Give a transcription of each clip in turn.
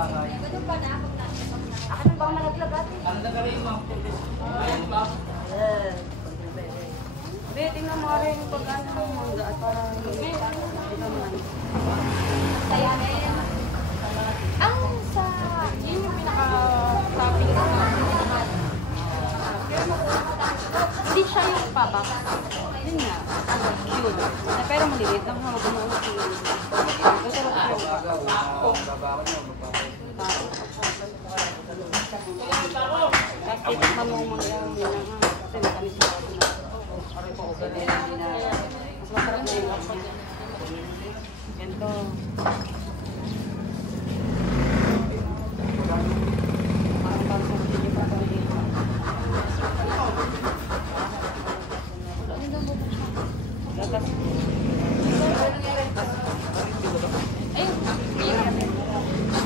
Akan bang malaglag ate? Ang nagkari mo. Ayan ba? Hindi, tingnan mo rin pag ano ng mangga at parang hindi naman. Kaya na yan. Ang sa... Yun yung pinaka-topping ko. Hindi siya yung pabak. Yun nga. Yun. Pero maliliit lang ha. Gumawa ko yun. Kasi lang ko yung kasi mamumang lang yun lang ha. Kasi matamis na ako na. Mas masarap na yung ako. Ganito. Parang sa hindi pa pang dito. Gatas. Ayun.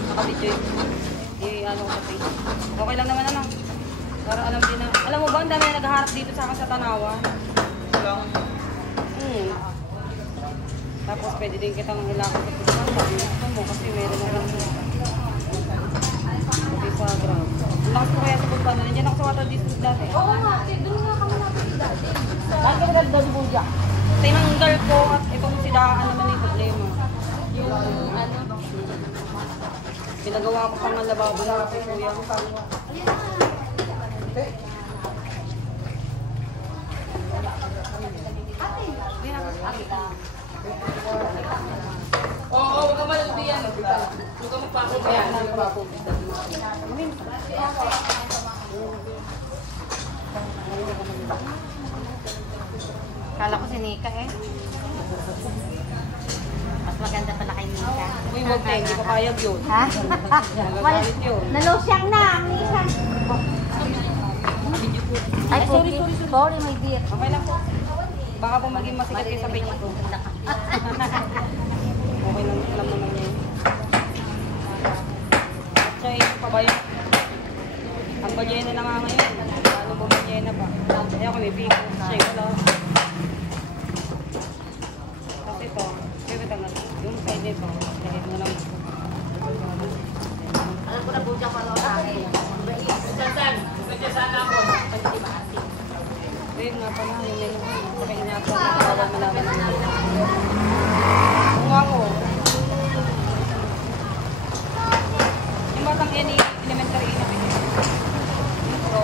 Nakabidyo yun. I-ano ko sa face. Okay lang naman naman. Para alam din na. Alam mo ba, ang dami na naghaharap dito sa akin sa Tanawan. Tapos pwede din kitang hilakot sa pusukan. Sabi gusto mo kasi meron na lang sa ground. Lakas ko kaya sa pagpano. Nandiyan ako sa water district dati. Oo nga, doon nga kami natin dati. Bakit ka nagdadali mo dyan? Tinanggal ko at itong sidaan naman yung problema. Yung ano, Pinagawa ko pang lababo na kasi kuya. Oo, huwag ka malubiyan. Huwag ka magpako ba yan? kala ko si Nika eh. Mas maganda pala kay Nika. Uy, wag na, hindi ko kayag yun. Ha? Magagalit yun. Nalusyang na, ang Nika. Ay, sorry, my dear. Okay lang po. Baka po maging masikat kayo sa pecha ko. Okay lang, alam naman niya yun. Siya yung pabayo. Ang badyena na nga ngayon. Ano ba badyena ba? Kaya ako may piko. Siya yung wala. Tapos ito, pwede tangal. Yung side nito, kahit mo lang. Alam ko na po siya pala sa akin. Saan? Sana ako. Ayun nga pala, yung menu. Kaya inapa, nakawag mo naman. Kung ako, yung batang yan elementary na pinito.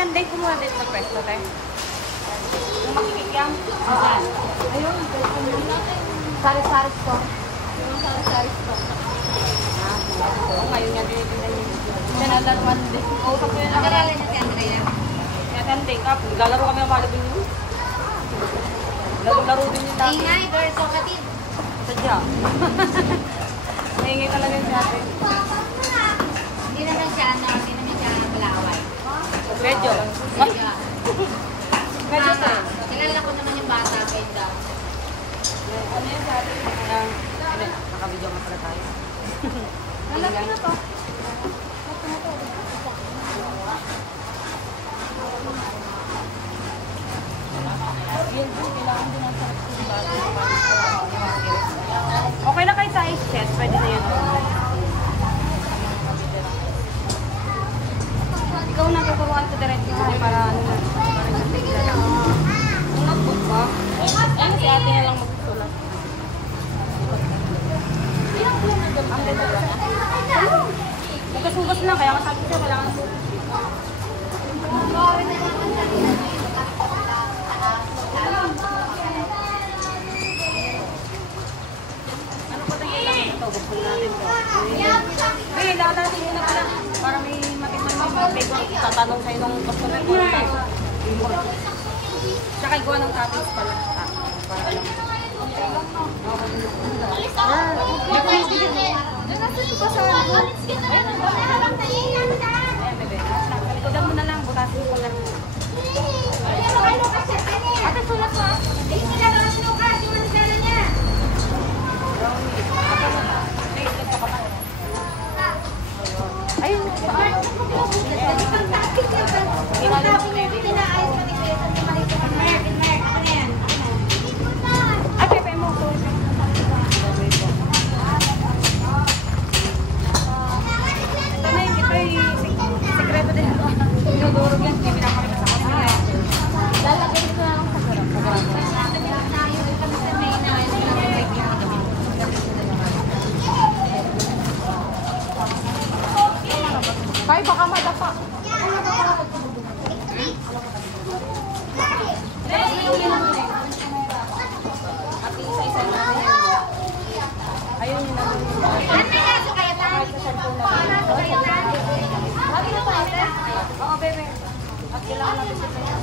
Day ko muna din sa pwesto, tayo. Yung makikikyam. Saan? Ayun, Sari-sari ko. yung sari-sari ko. Oo, ngayon nga tinitingnan niyo. Sinalaruan din. Kausap ko yun. Nag-aralin niya si Andrea. Kaya tanda, lalaro kami ng Malabing yun. Laro din yung dati. Ingay, very talkative. Sadya. Maingay talaga yung dati. Hindi naman siya, hindi naman siya malaway. Medyo. Medyo. Medyo sa. Kilala ko naman yung bata, Brenda. Ano yun sa atin? Nakabidyo nga pala tayo. Nalaki na to. Okay na kayo sa ice chest, pwede na yun. Ikaw na tuturuan ko diretso sa'yo para ano na. Para yung tigla lang. Ang notebook ba? Ano si ate na lang magsusulat? Ang ganda ba? Hugas-hugas lang, kaya masabi siya, kailangan sulat. Ano po tayo lang ito? Gusto natin ito. Eh, lalatin yun na pala. Para may matikman mo mga bagel. Tatanong sa'yo nung customer ko. Tsaka igawa ng toppings pala. Para alam mo. Likodan mo na lang, butasin ko lang. Ate, sulat mo. Ayun, saan? Ay, pepe mo. Ito na yun, ito yung sikreto din. Dinudurog yan, hindi pinapakita sa kasi. Lalagay ko na lang sa sarap. Kaya baka madapa. At isa-isa na yan. Ayun yun naman. Kahit sa cellphone na rin. Oo, bebe. At kailangan natin sa sa'yo.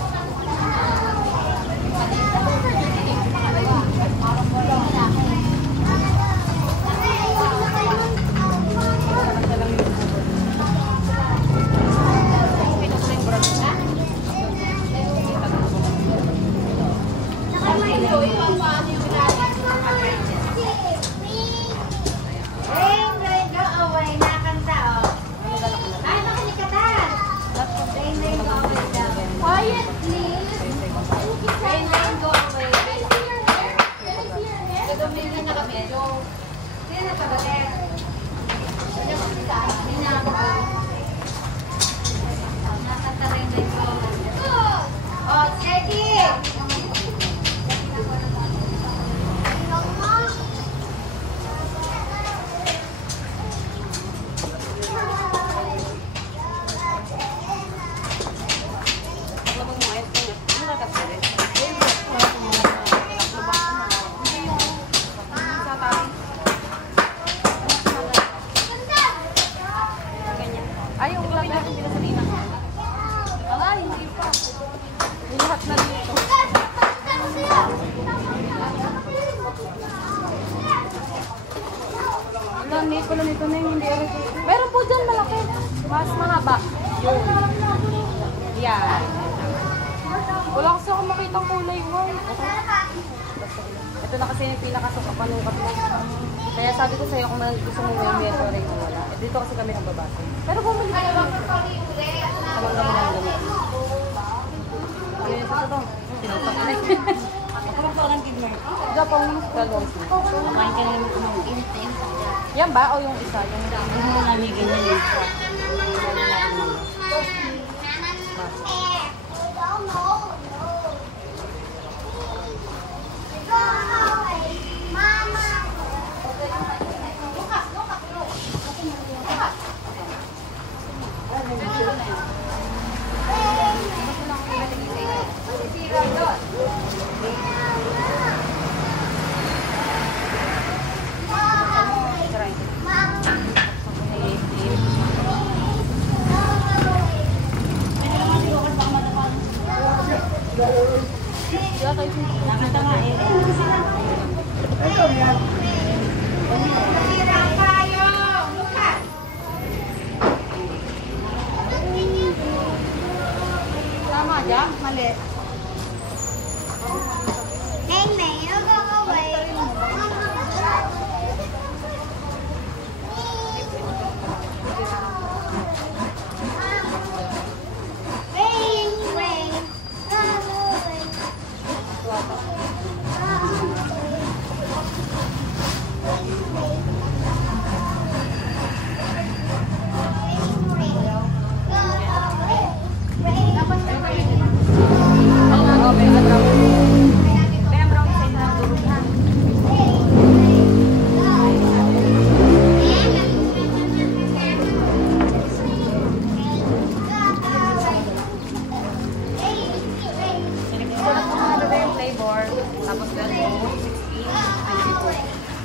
Ay, yung ulam natin sila sa Lina. Ay, hindi pa. Lahat na dito. Lamit ko lang ito na yung hindi rin. Meron po dyan malaki. Mas mahaba. Yun. Yan. Wala kasi ako makitang kulay. Wow. Ito na kasi yung pinakasukapanukat mo. Kaya sabi ko sa'yo kung gusto mo may mentoring o wala. Dito kasi kami nagbabasa. Pero bumili ka naman. Tamang naman ang gamit. Ayun, ito. Tinutok na. Ako lang parang gidmer. Gapang dalawang sila. Kumain ka naman kumangkin. Yan ba? O yung isa? Yung Hindi mo namigin na yun.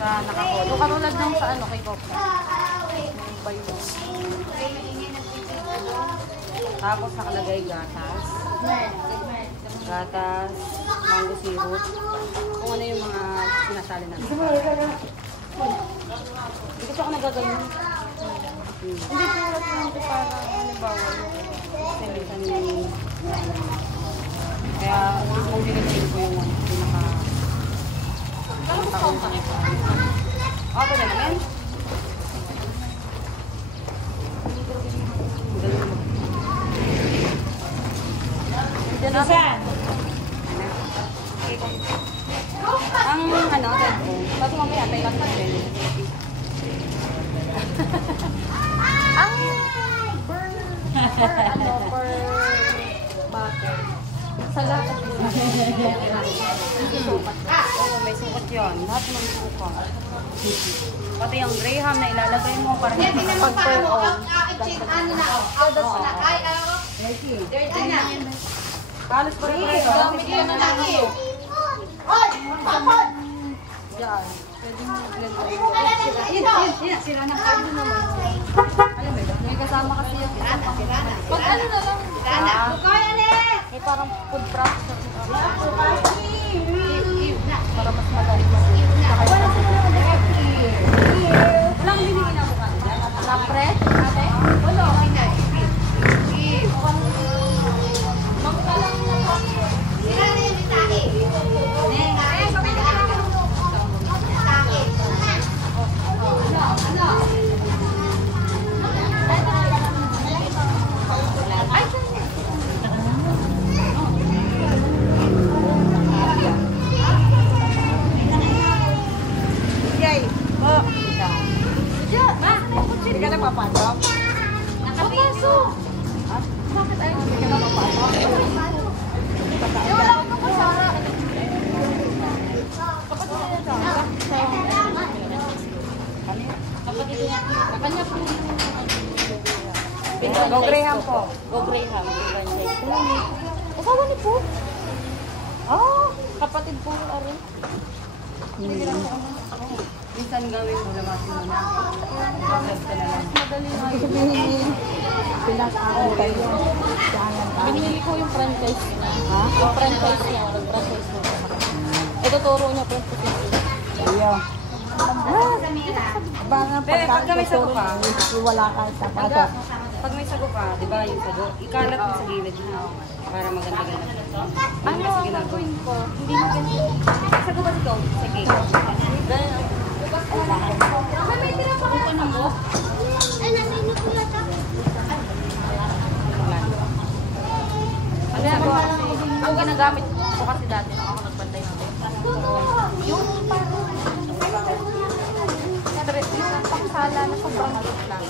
Sa nakaholo. Katulad ng sa ano, kay Copa. Yung bayo. Tapos nakalagay gatas. Gatas, mango syrup. Kung ano yung mga sinasali natin. Hindi kasi ako nagaganyan. Hindi po lahat lang ito para halimbawa yung minsan yung kaya kung ginagayin ko yung pinaka taon sa ito. Okay na naman. Diyan na saan? Ang ano, tapos mamaya tayo lang natin. Ang per bottle. Sa lahat. Oo, may sukat yun. Lahat ng sukat. Pati yung graham na ilalagay mo para pag per on. Halos pa rin gamit yan na lang yun. Diyan. Pwede mo i-blend. Yan, sila na pwede naman. Alam mo, may kasama kasi yung pag ano na lang. May parang food processor. Para mas madali mag-i. Walang binigin na bukan. Lapret? Ate? Wala. Go Graham po. Go Graham. Asawa ni po. Oh, kapatid po rin. Hindi lang po. Minsan gawin mo na masin mo na. Madali na yun. Pinag-aral kayo. Binili ko yung franchise niya. Yung franchise niya. Nag-franchise mo. Ito turo niya po. Ayaw. Pag may sago ka, wala ka sa pato. Pag may sago ka, di ba yung sago, ikalat mo sa gilid na para maganda-ganda. Ano ang gagawin ko? Hindi maganda. Sago ba ito? Sige. May tira pa ka na mo? Ang sago kasi, ang ginagamit ko kasi dati nung ako nagbantay natin. Yung parang yung pangsala na sobrang alit lang.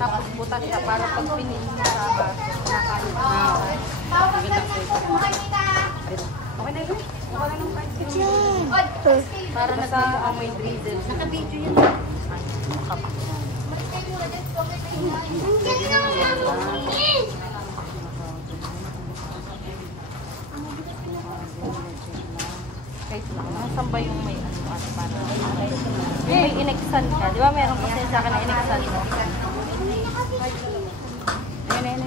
Tapos butas siya para pag pinin mo sa nakalit na. Okay na yun? Okay na ng card. Para na sa amoy drizzle. Naka-video yun. Nasaan ba yung may ano at para may inexan ka? Di ba meron kasi sa akin na inexan mo? Ayan.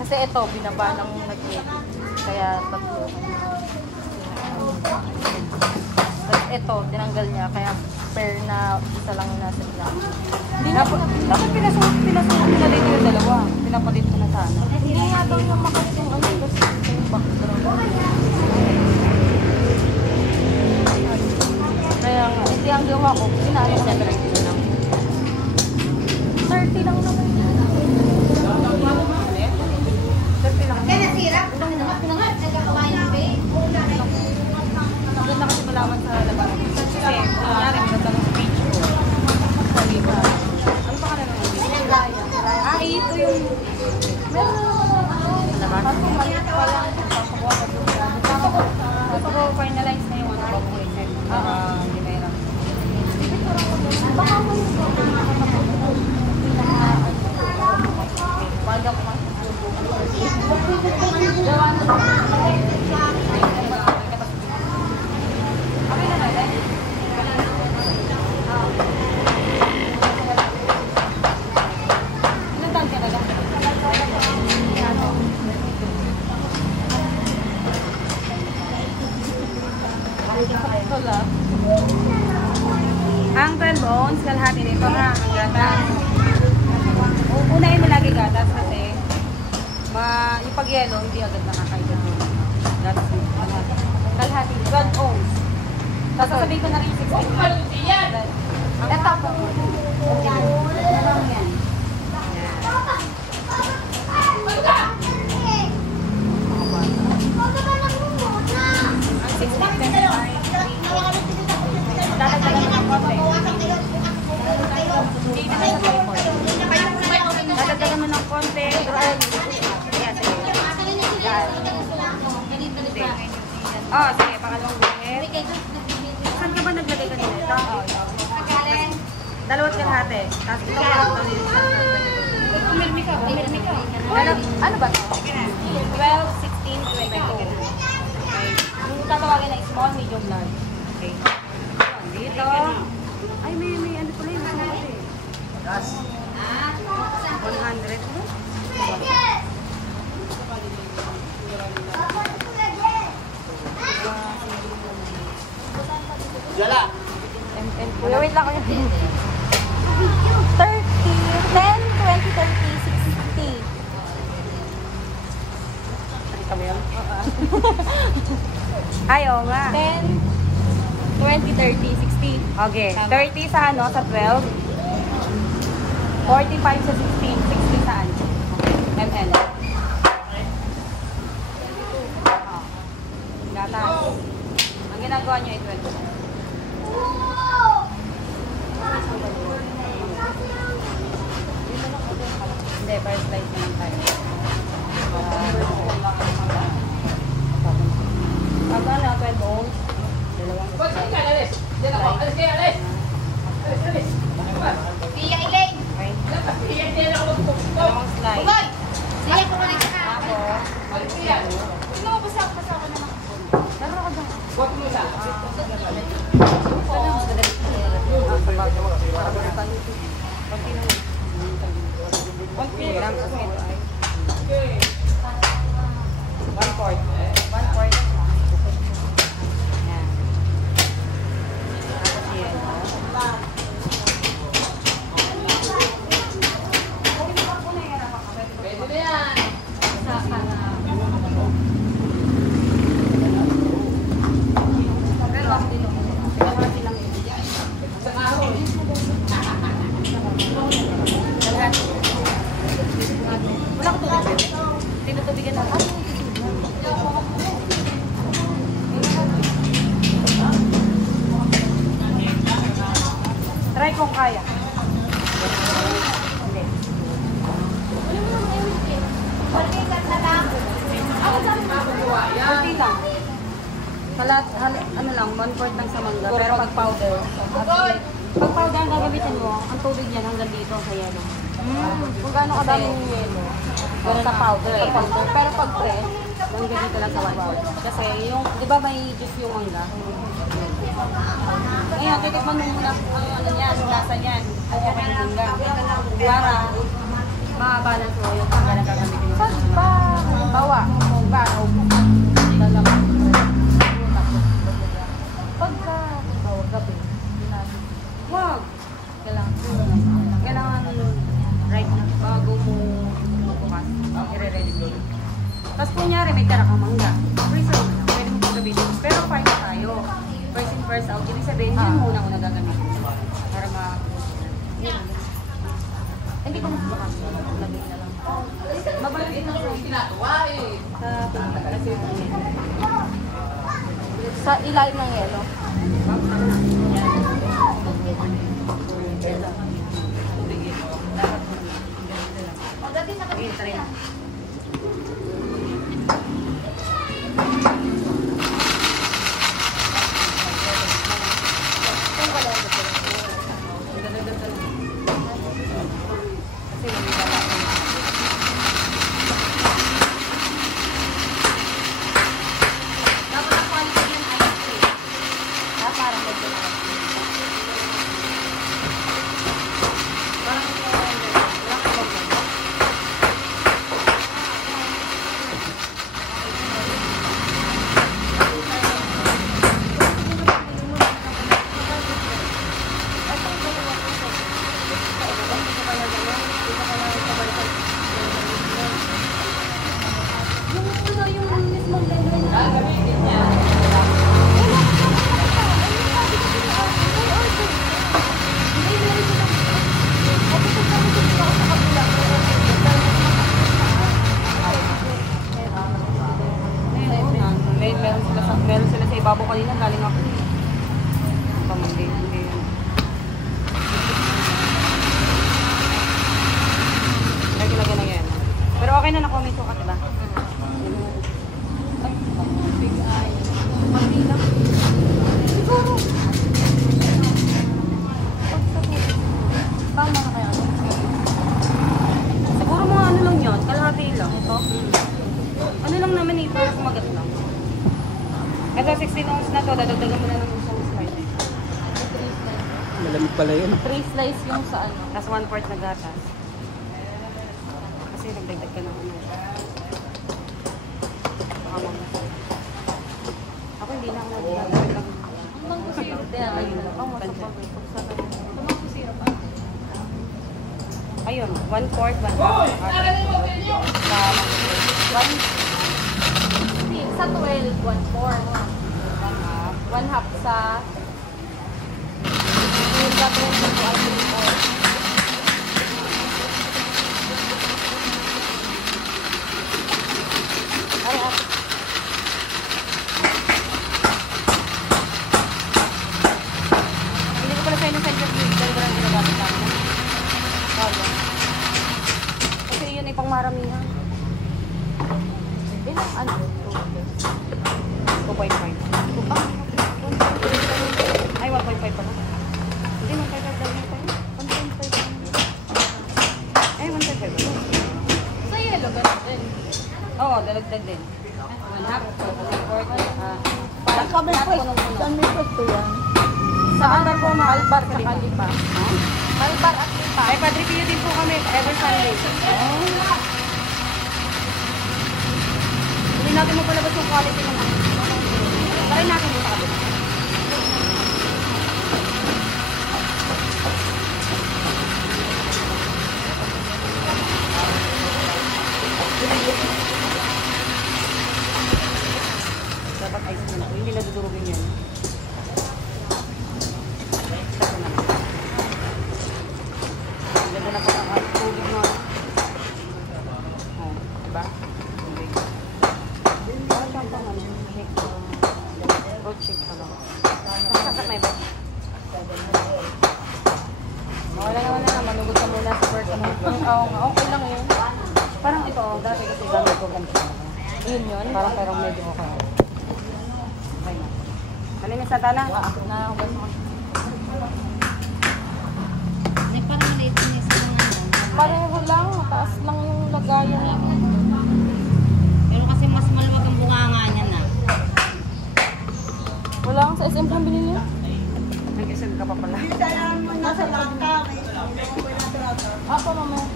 Kasi ito, binaba ng nag-edit. Kaya tatlo. Tapos ito, tinanggal niya. Kaya pair na isa lang nasa ilang. Dapat pinasuot na din yung dalawa. Pinapalit ko na sana. Hindi nga daw yung makalit yung ano. Kasi yung background. Kaya nga, hindi ang gawa ko. Pinaano ko na lang. 30 lang naman. 30 lang. Kaya nasira? Maganda kasi malaman sa labas. Kasi, kunyari, maganda ng speech ko. Sa liba. Ano pa ka na naman? Ito yung... Meron na naman. Tapos maliit pa lang. Gusto ko finalize na yung ano ba kung i-check. Hindi mahirap. Baka mo yung Paga ko gawa na Ito lang. Ang 12 ounce, kalahati nito ha, ang gatas. Unahin mo lagi gatas kasi yung pag-yelo, hindi agad nakakain. Gatas mo. Kalahati, 12 ounce. Tapos sasabihin ko na rin yung 6 ounce. Ito po. Yan. Ang 6 ounce ay dadagdagan mo ng konti. Hindi na sa typhoid. Dadagdagan mo ng konti. Ayan, sige. Oh, sige, pangalawang buhit. Saan ka ba naglagay kanina? Ito? Dalawat kalahati. Tapos ito ka lang umirmi ka. Ano ba ito? 12, 16, 22. Okay. Yung tatawagin na small, medium, large. Okay. Dito. Ay, may ano pala yung mga kasi. Gas. 100. Yala. Kuya, wait lang kayo. 30, 10, 20, 30, 60. Nakita mo yun? Ayaw nga. 10, 20, 30, 60. Okay. 30 sa ano? Sa 12. 45 sa 16. 60 saan? ml. Gatas. Ang ginagawa nyo ito. Hindi, first slice na lang tayo. Pag ano, 12 ounce. Pag saan ka, alis? Diyan ako. Alis kayo, alis! Alis, alis! Pia Elaine. Okay. Pia, diyan ako magpupukpok. Dalawang slice. Ugoy! Sige, kumain ka na. Tapos, Alis Pia. Hindi mo basta ako na lang. meron ako dyan. Huwag mo isa. Pwede na yan. Sa kahon. Wala ko tubig. Tinutubigan na. Try kung kaya. Hindi. Makukuha yan. Kunti lang. Ano lang, 1/4 lang sa mangga. Pero pag powder. Pag powder ang gagamitin mo, ang tubig niyan hanggang dito sa yelo. Kung gaano kadami yung yelo, sa powder. Pero pag fresh, hanggang dito lang sa 1/4. Kasi yung, di ba may juice yung mangga? Ngayon, titikman mo muna ang ano niyan, lasa niyan. Ang okay yung mangga. Para ma-balance mo yung mangga na gagamitin mo. Bawa, mangga, lalabas. Pagka bawag gabi, wag. Kailangan right na bago mo bukas. I-re-ready mo. Tapos kunyari may tara kang mangga. Freezer mo na. Pwede mo pong gamitin. Pero fine na tayo. First in, first out. Ibig sabihin, yun muna ko nagagamitin. Para hindi ko magbukas. Lagay na lang. Mabalik ito sa Ginagawa eh. sa ilalim ng yelo. Pagdating sa kapitbahay. mo na ng isang slice. Malamig pala yun. 3 slice yung sa ano. Tapos 1/4 na gatas. Kasi nagdagdag ka ng ano. Baka mamaya. Ako hindi na ako nagdagdag ng Mango syrup din. Ayun na. Ang masarap. Mango syrup. ayun, 1/4, 1/2. Sa 12, 1/4. 1/2 sa yung sa 22 at 24. Ay, ate. Hindi ko pala sa'yo ng side yung dahil lang ginagamit namin. Kaya. Kasi yun ay pang maramihan. Ilang ano? 2.5. Ay, 1.5 pala. Hindi, 1.5 lang yun pa yun. 1.5. Ay, 1.5 pala. Sa yellow, ganun din. Oo, dalagdag din. 1/2, 1/4. Parang kami po, saan may pwesto yan? Sa Albar po, Albar sa Kalipa. Albar at Lipa. Ay, Padre Pio din po kami, every Sunday. Hindi natin magpalabas yung quality naman. Try natin yung kabit. Dapat ice na. Hindi nadudurugin yan. Ganda na pag ang tubig mo. Oh, diba? Tubig. Parang siyang pang ano, shake. Fruit shake pa lang. Masasakit na iba. Wala naman na, manugod ka muna sa first ano. Oo nga, okay lang yun. Parang ito, dati kasi gamit ko ganito. Yun yun. Parang pero medyo okay. Okay na. Malinis na tala. Nakakabas mo. May parang maliit niya sa mga ano. Pareho lang, mataas lang yung lagayan. Pero kasi mas maluwag ang bunganga niya na. Wala kang sa SM kung binili niya. Nag-isip ka pa pala. Ako mamaya.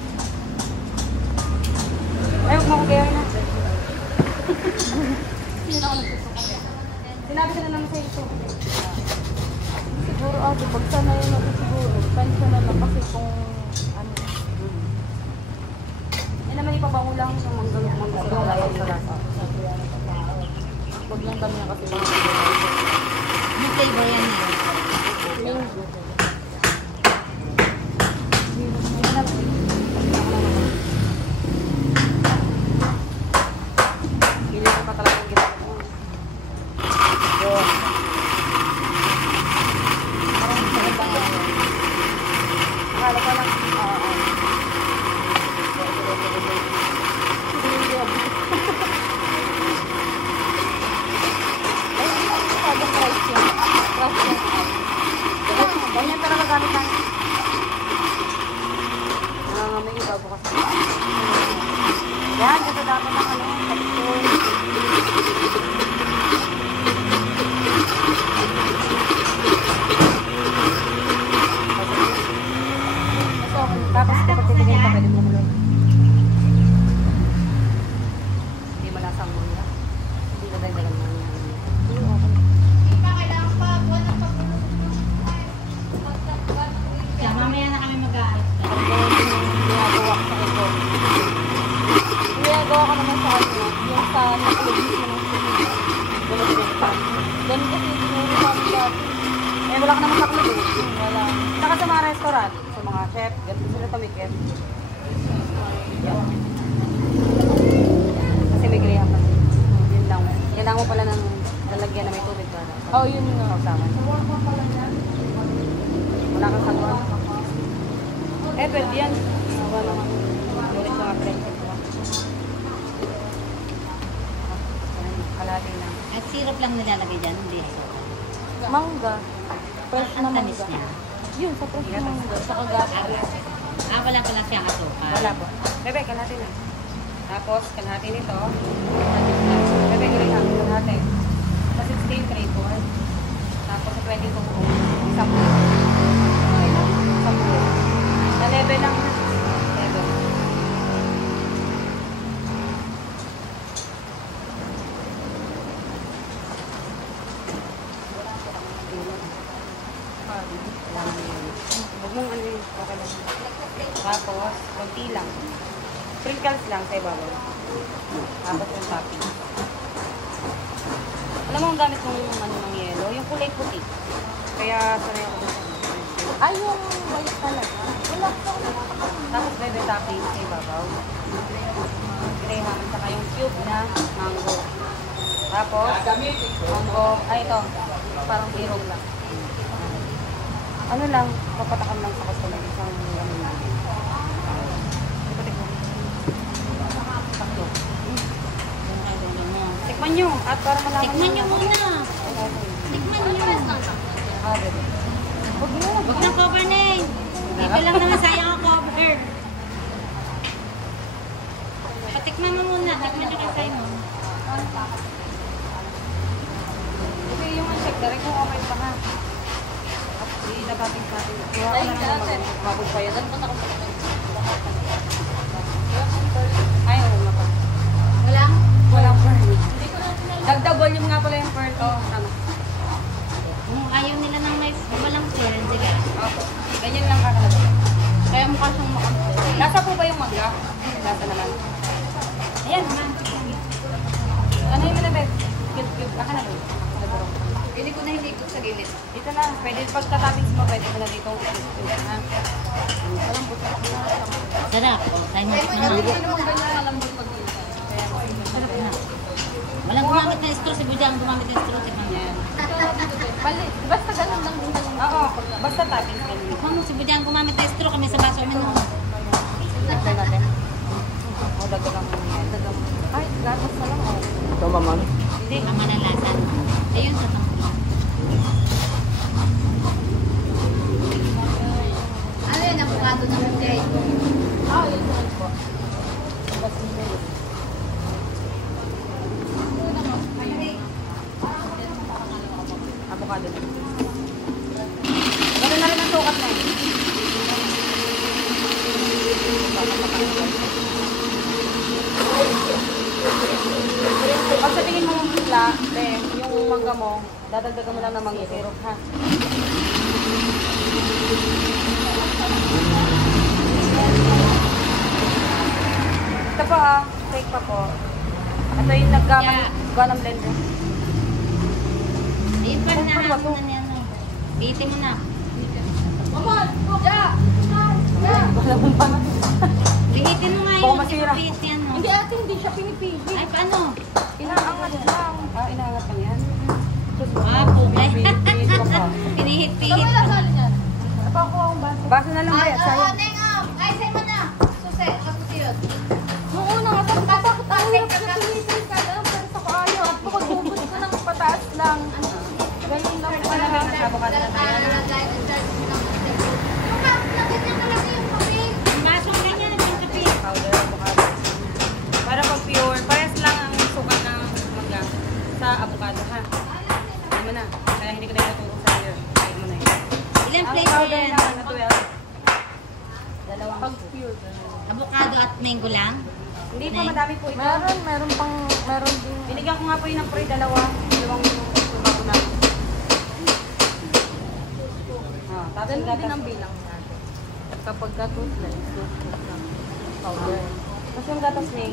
Ay, huwag mo ko kaya na. Hindi na ako nagsusuka. Sinabi ko na naman sa ito. Siguro ako, pag sanayin natin siguro, pensa na lang kasi kung ano. Yan naman ipabango lang yung manggalang sa lasa. Huwag lang kami na kasi mga May flavor yan eh. mango. Pili ko pa talaga yung ginawa ko. Yun. Parang masarap lang yan. Akala ko lang. Ay, hindi ako masyadong price yun. Price yun. Ganyan talaga gamit namin. May iba bukas. Yan, kasi dami ng ano, kapitol. Tapos kapag tinigay ka, pwede mo naman. Hindi malasang mo yan. Hindi na dagdagan mo yan. Kaya mamaya na kami mag-aalas. Ginagawa ko sa ito. Ginagawa ko naman sa ano, yung sa nakulogis mo ng sumili. Ganun kasi tinuro namin dati. Eh, wala ka naman saklog eh. Wala. Saka sa mga restaurant, sa mga chef, ganito sila tumikit. Yan. Kasi may graham pa. Yun lang. Kailangan mo pala ng lalagyan na may tubig para. Oh, yun nga. Sausawan. Wala kang saluhan. Eh, pwede yan. Wala naman. Ulit mga friends. Kalahati na. At syrup lang nilalagay dyan, hindi. Mangga. Fresh na Ang tamis mangga. niya. Yun, sa fresh na mangga. Sa kagatas. Wala pala siyang asukal. Wala po. Bebe, kalahati na. Tapos, kalahati nito. Bebe, graham. Kalahati. Kasi 16, 3, 4. 22 isang buo. Isang buo. Sa level lang. Level. Huwag mong ano yun. Okay lang. Tapos, konti lang. Sprinkles lang sa ibabaw. Tapos yung topping. Alam mo ang gamit ng ano ng yelo? Yung kulay puti. Kaya sanay ako dun. Ay, yung white talaga. Wala ko. Tapos bebe topping sa ibabaw. Graham, saka yung cube na mango. Tapos, mango, ay ito, parang irog lang. Ano lang, papatakam lang sa customer. Isang ano lang. Taklo. Tikman nyo, at para malaman Tikman nyo muna. Tikman nyo. Ah, bebe. Huwag mo. Huwag na cover na eh. Dito lang naman sayang ang cover. Patikman mo muna. Tikman nyo kay Simon. Kasi yung check, direct mo okay pa ha. At ilabating sa atin. Kuha ko na naman mabog pa yun. Ay, oo nga pa. Walang? Walang pearl. Dagdag volume nga pala yung pearl. Oo, tama. Kung ayaw nila ng may walang pearl, sige. Opo. Ganyan lang kakalaga. Kaya mukha siyang makampi. Nasa po ba yung mangga? Nasa naman. Ayan, ma. Ano yung manabet? Cube. Aka na doon. Hindi ko na hinikot sa gilid. Dito na. Pwede pagkatapping mo, pwede mo na dito. Ha? Walang buto. Sarap. Simon, tikman na. Sarap na. Walang gumamit ng straw. Si Budya ang gumamit ng straw. Tikman niya. Mali. Basta ganun lang din. Oo. Basta topping. Tikman mo, si Budya ang gumamit ng straw. Kami sa baso minum. Lagyan natin. O, dagdagan mo yan. Dagdagan mo. Ay, gatas na lang. Oh. Ito, ma'am. Hindi. Mamanalasan. Ayun sa tangkula. Ano yun? Avocado na Budya. Ah, yun naman po. Avocado na. Gano'n na rin ang sukat na yun. Pag sa tingin mo yung bigla, then yung mangga mo, dadagdagan mo lang ng mangga syrup, ha? Ito po fake pa po. Ito yung naggaman ng blender. Ayun pa, nahamon na niya. Bitin mo na. Wala mong pa. Bihitin mo nga Baka yun. masira. Bihit yan, no? Hindi ate, hindi siya pinipili. Ay, paano? Inaangat lang. Ah, inaangat lang yan. Ah, pugay. Pinihit pa pa. Pinihit-pihit. Napakuha akong baso. Baso na lang ba yan? Sayang. Ay, sa'yo mo na. Susi, kasusi yun. Noong una nga, sabi ko, bakit ang hirap na pinipili ka lang? Pero sa kaayo. At pagbubuti ko ng pataas lang. Ganyan lang Ano na lang, nag-avocado na tayo. Ang basong ganyan, ang kapit. Powder, avocado. Para pag pure, parehas lang ang sukat ng mangga sa avocado, ha? Hindi mo na. Kaya hindi ko na ituturo sa iyo. Kaya mo na yun. Ilang Ang flavor powder yan? naman na 12. Dalawang pag scoop. pure. Avocado at mango lang? Hindi pa madami po ito. Meron din. Binigyan ko nga po yun ng free dalawang bago na. Ah, tapos Ganun din gatas. ang bilang natin. Kapag gatos lang, powder. Kasi yung gatas may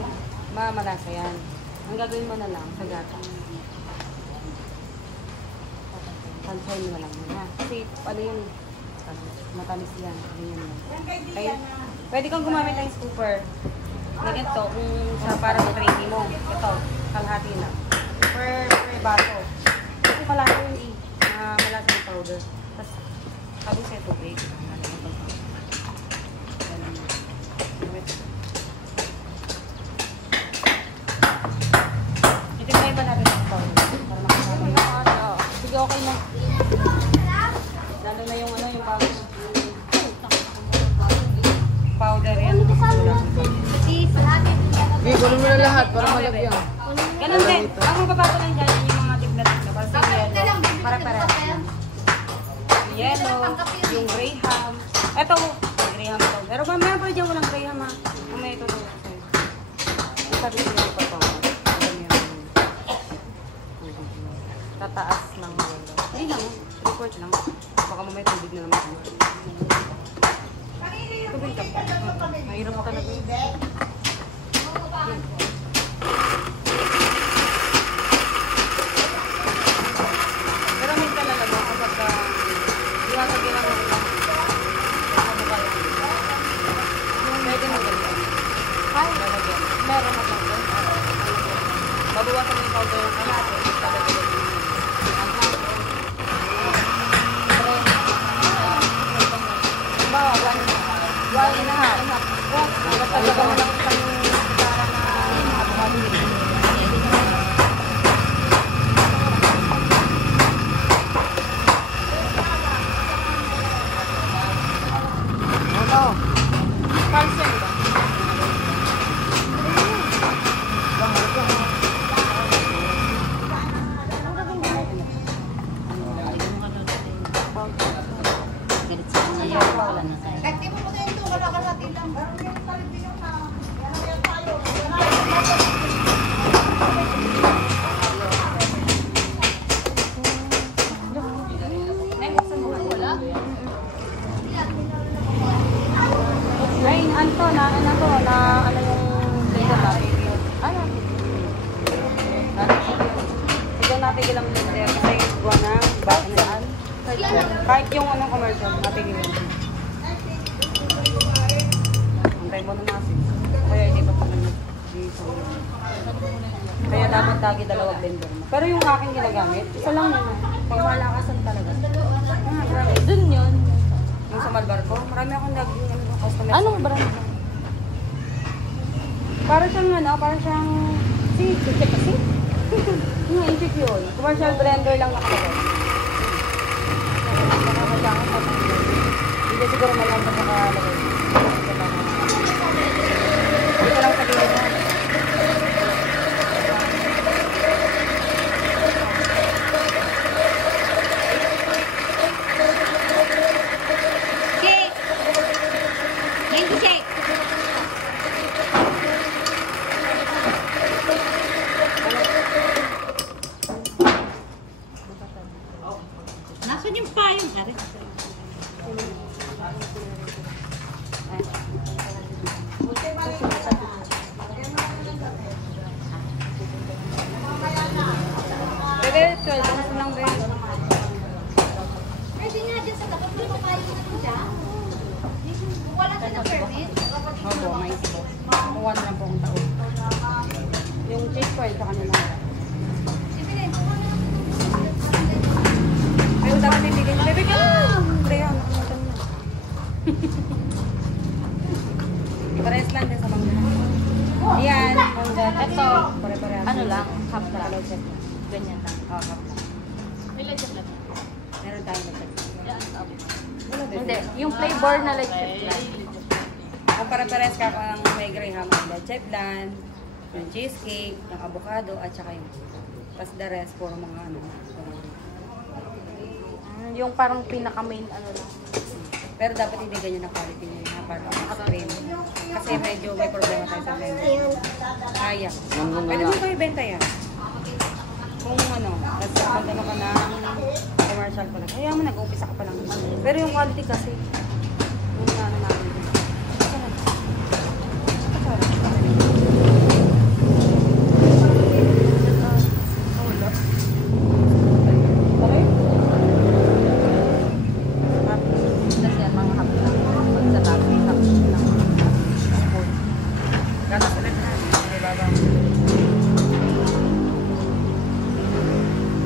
malasa yan. Ang gagawin mo na lang sa gatas. Pansayin mo na lang yan. Kasi ano yun, matamis yan. Ganyan yan. Kaya, pwede kang gumamit ng scooper. Na ganito, kung sa parang gravy mo. Ito, kalahati lang. Per baso. Kasi malasa yun eh. Malasa yung powder. Tapos, sabi sa'yo tubig. Itimay ba natin ang powder? Para makasama. Sige, okay na. Lalo na yung ano, yung bago. Powder yan. Okay, kunin mo na lahat para malagyan. Ganun din. Ang mababago lang dyan yung mga tigla-tigla. Para sa yan. Para-para. yellow, yung graham. Ito, graham to. Pero mamaya pa dyan walang graham ha. Mamaya ito to. Sabi ko yung pa to. Tataas ng yellow. Hindi lang, report lang. Baka mamaya tubig na naman. Tubig ka pa. Mahirap mo talaga. Pero may talaga mo kapag iwasagin lang ako lang. Ano ba yan? Pwede mo ganyan. Ay, Lalagyan. meron na po. Babawasan mo yung powder ng kalate. Talagyan mo yung Bawa, one and a half. Basta gawin mo lang isang para na avocado. Ano? Calcium ba? Galit sa kanya yun. Wala na tayo. Ay, ano na ano yung blender natin yun. Ano? Ito natin ilang blender kasi gawa na baka na yan. Kahit yung anong commercial, natin yun. Antay mo na natin. Kaya hindi pa pala dito. Kaya dapat lagi dalawang blender mo. Pero yung aking ginagamit, isa lang yun. Pang malakasan talaga. Marami. Dun yun. Yung sa Malbarco, marami akong naging customer. Anong brand? Para siyang si kasi. Yung isip yun. Commercial blender lang nakalagay. Nakakailangan pa tayo. Hindi siguro malang pa nakalagay. Dito lang sa gilid na. Shake! Hindi shake! Nasaan yung payong? Ari? Bebe, 12 oras na lang, bebe. Pwede nga dyan sa tapat ng payong na ito dyan. Wala ka na permit? Opo, may isip. Kuha na lang po akong taon. Yung cheese foil sa kanila. Pero dapat ibigay niya. Bebe ka! Kaya, nakalimutan mo. Pares lang din sa mangga. Yan, mangga. Ito, Pare-parehas. ano lang, half na. Hello, chef. Ganyan lang. Oh, half na. May legit lang. Meron tayong chef. Wala, bebe. Hindi, yung flavor na legit lang. Kung pare-pares ka pang may graham, may leche flan, yung cheesecake, yung avocado, at saka yung tapos the rest, puro mga ano. Yung parang pinaka-main ano lang. Pero dapat hindi ganyan ang quality niya, ha? Parang extreme. Kasi medyo may problema tayo sa blender. Kaya. Pwede mo kayo ibenta yan. Kung ano, tapos magano ka ng commercial pa lang. Kaya mo nag-umpisa ka pa lang. Pero yung quality kasi, yung ano natin. Kasi yan, mga hap lang. Pag sa tabi, hap lang. Spoon. Gatas ulit na. Okay, babang.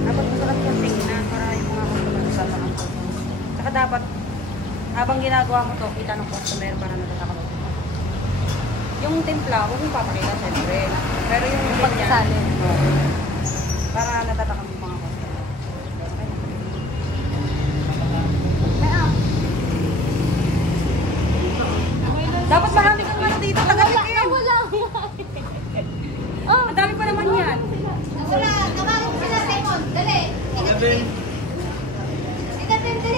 Dapat masarap yung tingnan para yung mga customer sa takang po. Tsaka dapat, habang ginagawa mo to, kita ng customer para natatakam mo. Yung timpla, huwag mong papakita, syempre. Pero yung pagkasalin. para natatakam yung mga customer. Dapat marami kang ano dito, taga-tikim. Wala. Ang dami pa naman yan. Wala, tawagin sila Simon. Dali. Dali,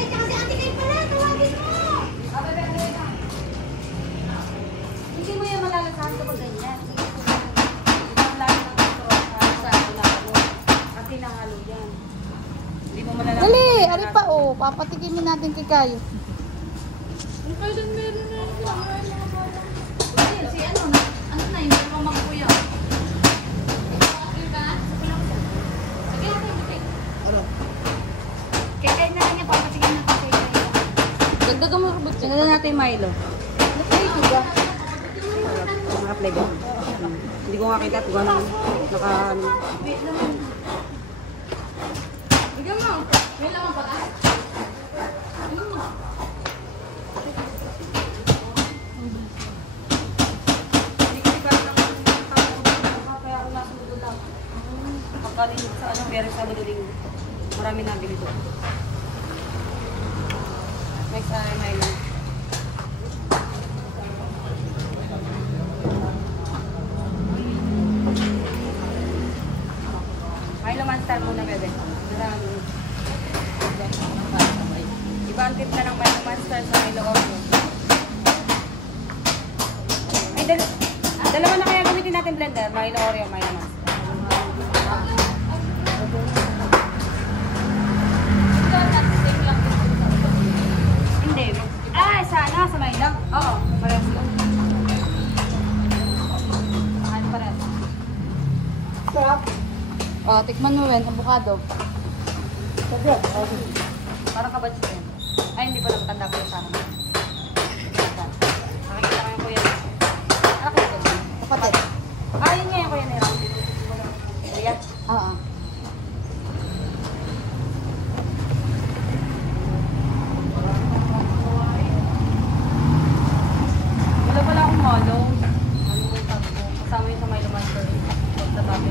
tsaka si Ate pa ganyan. Isang lahat ng straw sa lalo. Kasi nahalo yan. Hindi mo malalaman. Dali, ari pa oh. Papatikimin natin kay Kayo. Si ano na yun, hindi mo magkuya. Kaya kayo na lang niya, papatikin natin kay Kayo. Dagdagan mo rubot Tingnan na natin yung Milo. Naka-play ba? Hindi ko nga kita. Ito naka... Bigyan mo. May lamang pa ka? Hindi kasi parang kaya ako nasundo lang. Pagkaling sa ano, meron sa Luling. Marami nabili doon. Next Milo. Milo Monster muna, bebe. Marami. Iba ang tip na ng Milo Monster sa Milo Oreo. Ay, dalawa na kaya gamitin natin blender. Milo Oreo, Milo Monster. Hindi. Sa Milo? Oo, parehas yun. Ano parehas? Oh, tikman mo wen, avocado. Parang kabadyo yun. Ay, hindi pala matanda pa yun sa akin. Nakikita ko yung kuya. Nakikita ko. Kapatid. Yun nga yung kuya nila. Kuya. Oo. Wala pala akong malo. Ano yung sabi ko? Kasama yun sa Milo Monster. Sa tabi.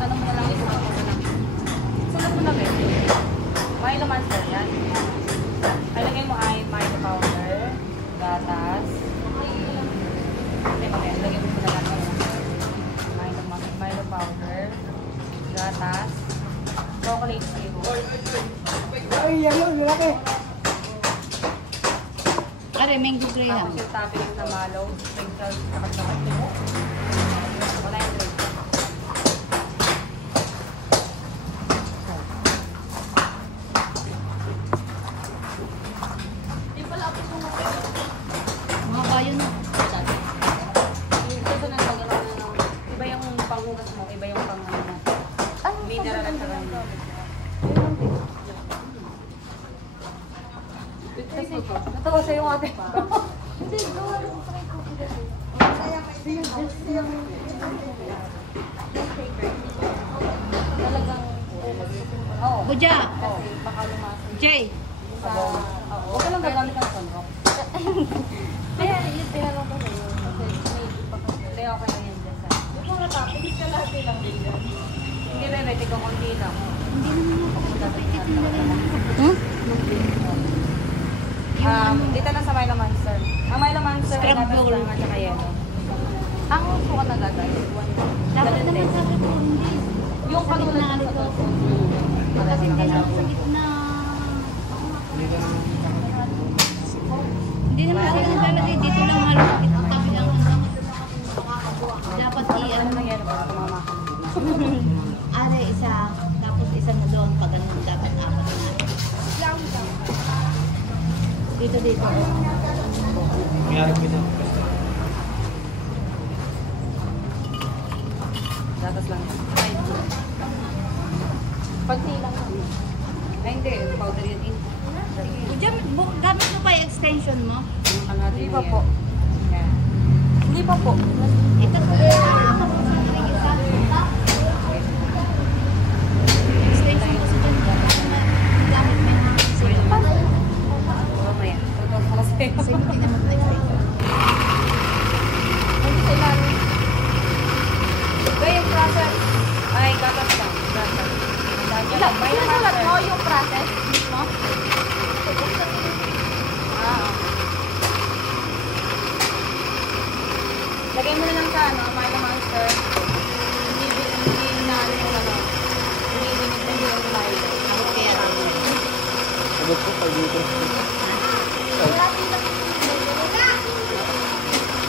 Ano mo na lang yung sulat mo na lang. Sulat mo na ba? Milo Monster yan. Ay, lagay mo ay Milo powder, gatas. Hindi, mamaya. Lagay mo na lang. Milo powder, gatas, chocolate syrup. Are, mango graham. Tapos yung topping na malo, sprinkles, saka wala yung drink. Mga bayo na. Ito na nagkaroon na ng iba yung panghugas mo, iba yung pang ano mo. Mineral at saka ano. Kasi natawa sa yung ate. Hindi, gawa rin sa kay Cookie kasi. Talagang oo. Buja. Kasi baka lumasin Jay. sa huwag ka lang gagamit ng sunrock. Kaya yun, tinanong ko na yun. Kasi may iba kasi. Hindi, okay na yan dyan sa. Yung mga toppings ka lahat lang din yan. Hindi, bebe, tigong konti lang. Hindi naman Papunta sa Pitik mo na lang. dito na sa Milo Monster. Ang Milo Monster ay Scrub gatas bowl. lang at saka yelo. Ang sukat na gatas. Dapat Ganun naman din. sa akin hindi. Yung Sa katulad gitna ng nito. sa Kasi hindi lang sa gitna. Hindi naman ako naglalagay dito lang malapit ang tabi lang hanggang dapat Ano i-ano. na yelo para tumama ka. Are, isa. Tapos isa na doon. Pag ano, dapat apat na. Dito. Gatas lang. Pagti lang. Ay, hindi. Powder yun. Gamit mo pa yung extension mo? Hindi pa po. Hindi pa po. Ito po. Extension ko sa dyan. Gamit mo yung extension. Mamaya. Tutok ko kasi. Kasi hindi naman pa extension. Hindi sa ilalim. Gaya yung process. Ay, gatas lang. Gatas. May nasulat mo yung process mismo? Lagay mo na lang sa ano, Milo Monster. Hindi na ano yung ano. Hindi na yung Milo. Ako kaya lang.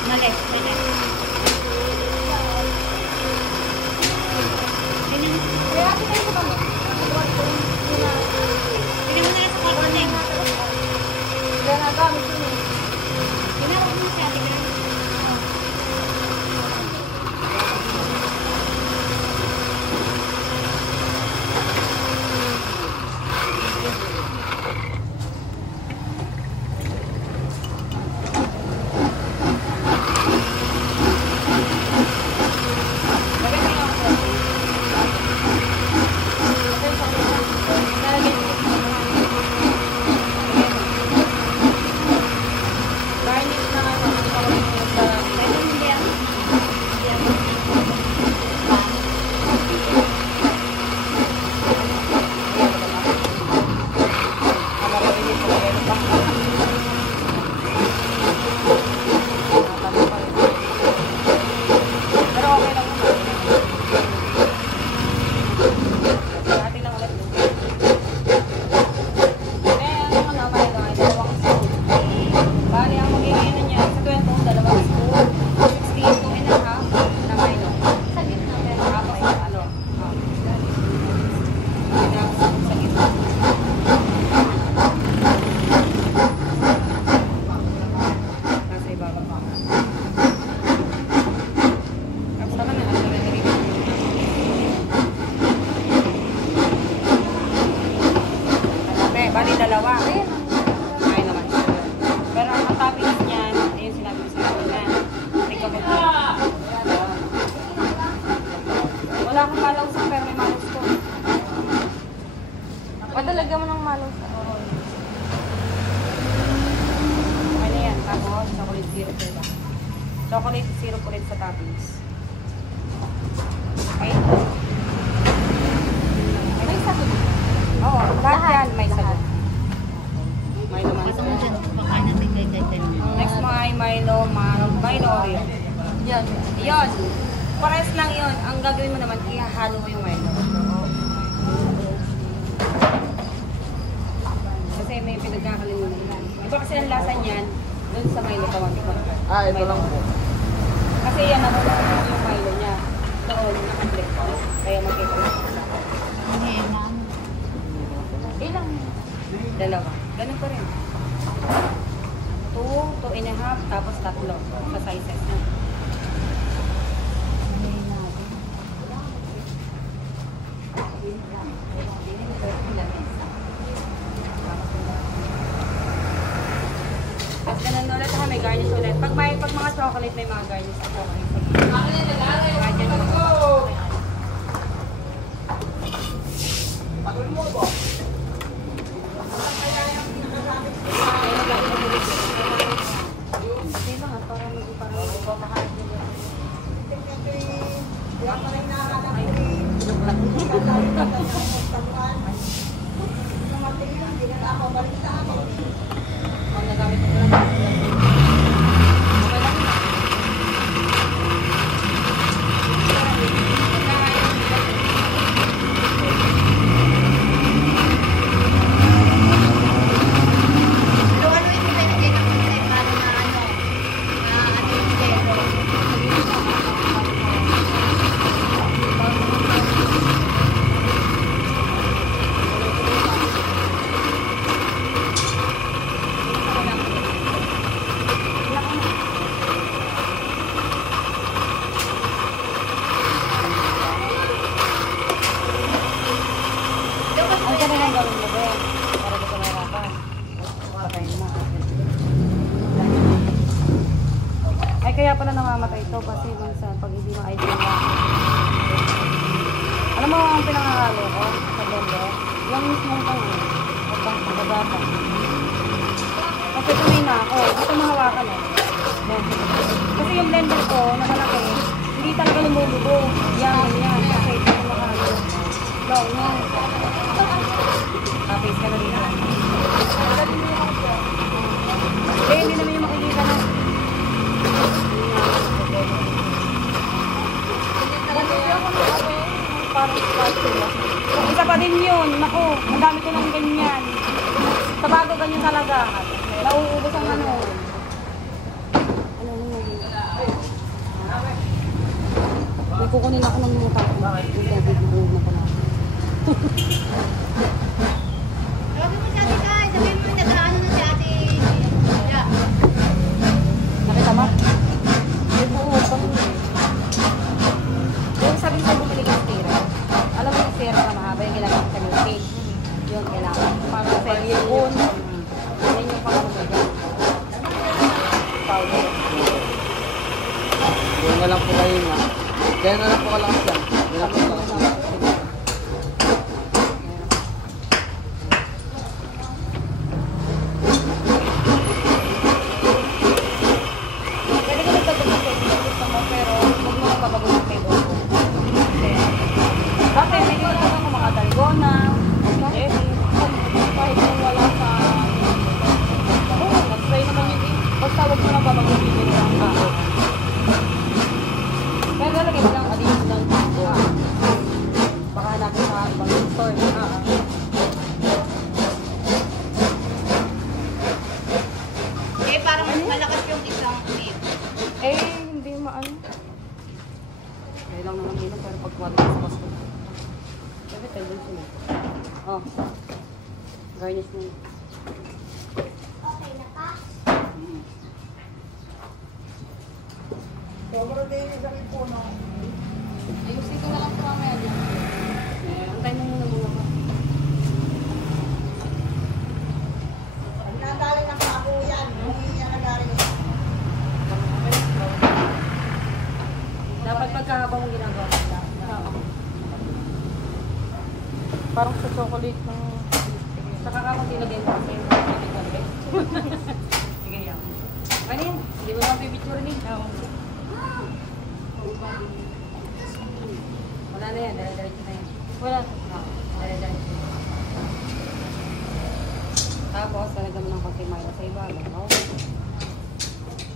Mali. dalawa. Ay naman. Pero ang toppings niyan, ayun sinabi ko sa inyo yan. Take a look. Wala akong malawsak pero may malos ko. Padalagyan mo ng malos. Ano yan? Tapos, chocolate syrup diba? Chocolate syrup ulit sa toppings. Okay? May sagot. Oo, lahat yan may sagot. Milo Kasi mo man. dyan, pakain natin kay Next mo ay Milo Oreo. Yan. Yun. Pares lang yun. Ang gagawin mo naman, ihahalo mo yung Milo. Kasi may pinagkakalimutan. Iba kasi ang lasa niyan, dun sa Milo tawatikon. Ito lang po. Kasi yan, nabubuhay yung Milo niya. Doon, naka-flip. Kaya magkikita. Ilang? Dalawa. Ganun pa rin. 2, 2.5, tapos 3 sa sizes na. Tapos ganun ulit ha, may garnish ulit. Pag mga chocolate, may mga garnish sa chocolate. Ang ganun ang gawin mo din. Para di ka mahirapan. Patayin mo. Ay, kaya pala namamatay ito kasi minsan pag hindi ma-ID na. Alam mo ang pinangahalo ko sa blender? Yung mismong tangan. At pang pagkagata. Kasi tunay na ako. Dito mahawakan eh. Kasi yung blender ko na malaki, hindi talaga lumulubog. Yan. Kasi ito yung mahalo. Low, yan. Tapos ka na rin. Hindi naman yung makikita na. Isa pa din yun. Naku, ang dami ko ng ganyan. Sa bago ganyan talaga. Nauubos ang ano. Ano nang may kukunin ako ng mga tao. Bakit? Hindi na pala. Sabi mo sa atin, ay, sabi mo nag-ano na si ate. Nakita mo? May buo pa rin. Yung sabi ko bumili ka ng pera. Alam mo yung pera na mahaba yung ginagawa sa milkshake. Yun kailangan. Para sa yun. Yan yung pangalaman dyan. Powder. Yun na lang po kayo na. Kaya na lang po kalakas yan. Yun na po kalakas. Pwede ko nagtagdag ng pwede kung gusto mo, pero huwag mo nang babago ng flavor ko. Dati, may ginagawa ko mga dalgona, kahit kung wala sa... Oo, nag-try naman yun eh. Basta huwag mo nang babago ng flavor ng tao. Kaya lalagay mo lang additional mango. Baka hanapin sa ibang store. Eh, parang mas malakas yung isang clip. Eh, hindi maano. Kaya lang naman yun, pero pag quality sa costo. Sabi, tayo din sila. Oh. Garnish mo. Okay na pa? Ayusin ko na lang ito mamaya dyan. Antay mo muna mga ka. lagyan ko kasi. Sige yan. Ano yun? Hindi mo naman pipicture ni. Oo. Wala na yan. Dala-diretso na yan. Wala. Dala-diretso. Tapos, talagyan mo ng konti mayroon sa iba. No?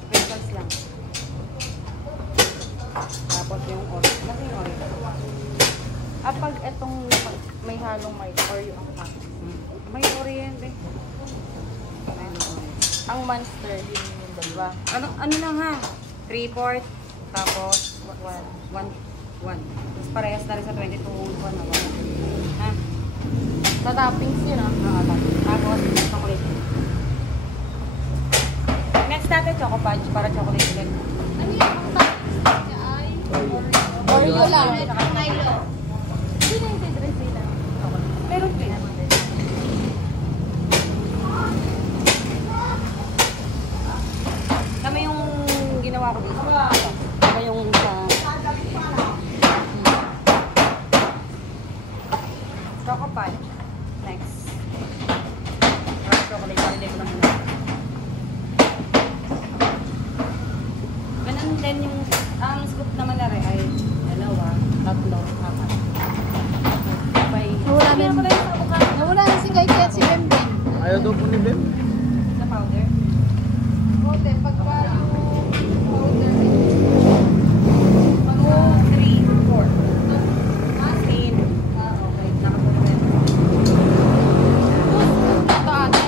Sprinkles lang. Tapos yung oil. Laki yung oil. Pag etong may halong may or yung May orient eh. ang monster, yun yung dalawa. Ano lang ha? 3/4. Tapos, 1. Tapos parehas na rin sa 22 na ba? Ha? Sa toppings yun ah. Tapos, chocolate. Next natin, choco fudge para chocolate ulit. Ano yung ang toppings niya ay? Oreo lang. Milo. Hindi na yung tidress nila. Meron din. Tama yung ginawa ko dito. Tama yung sa... Choco fudge. Next. Chocolate. Chocolate ko na muna. Ganun din yung... Ang scoop naman na rin ay 2, 3, 4. Nawala na si Kai at si Bembem. Ayaw daw po ni Ben. Sa powder. Hote, pagka yung powder. 2, 3, 4. Asin. Okay. Nakapuno na yun. Ito ate.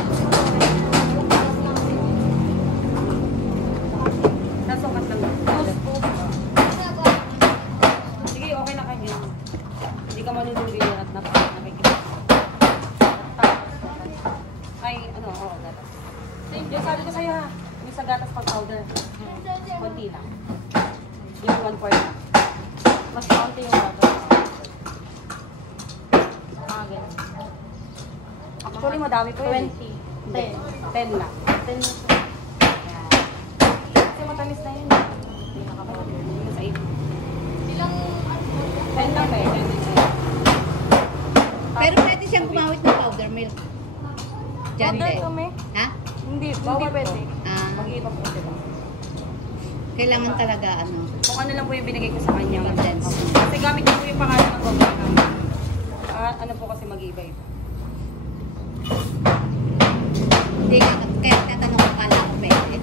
Nasukat lang. Sige, okay na kayo. Hindi ka manunuri at nakikita. Ay, ano, oo, gatas. Yung sabi ko sa'yo ha, yung sa gatas pag powder. Konti lang. Yung 1/4 na. Mas kaunti yung bago. Ganun. Actually, madami po yun. 20. 10. 10 lang. 10. Yan. Kasi matamis na yun. Hindi nakapowder. Yung sa 8. Ilang 10 lang ba eh? 10 din sa'yo. Pero pwede siyang gumamit ng powder milk. Diyan powder din. kami? Ha? Hindi Bawal pwede. Ah, Mag-iiba po sila. kailangan talaga ano. Kung ano lang po yung binigay ko sa kanya. Condense. Kasi gamit ko po yung pangalan ng program. Ano po kasi mag-iba-iba. Hindi ka, kaya tatanong ko pala ako pwede.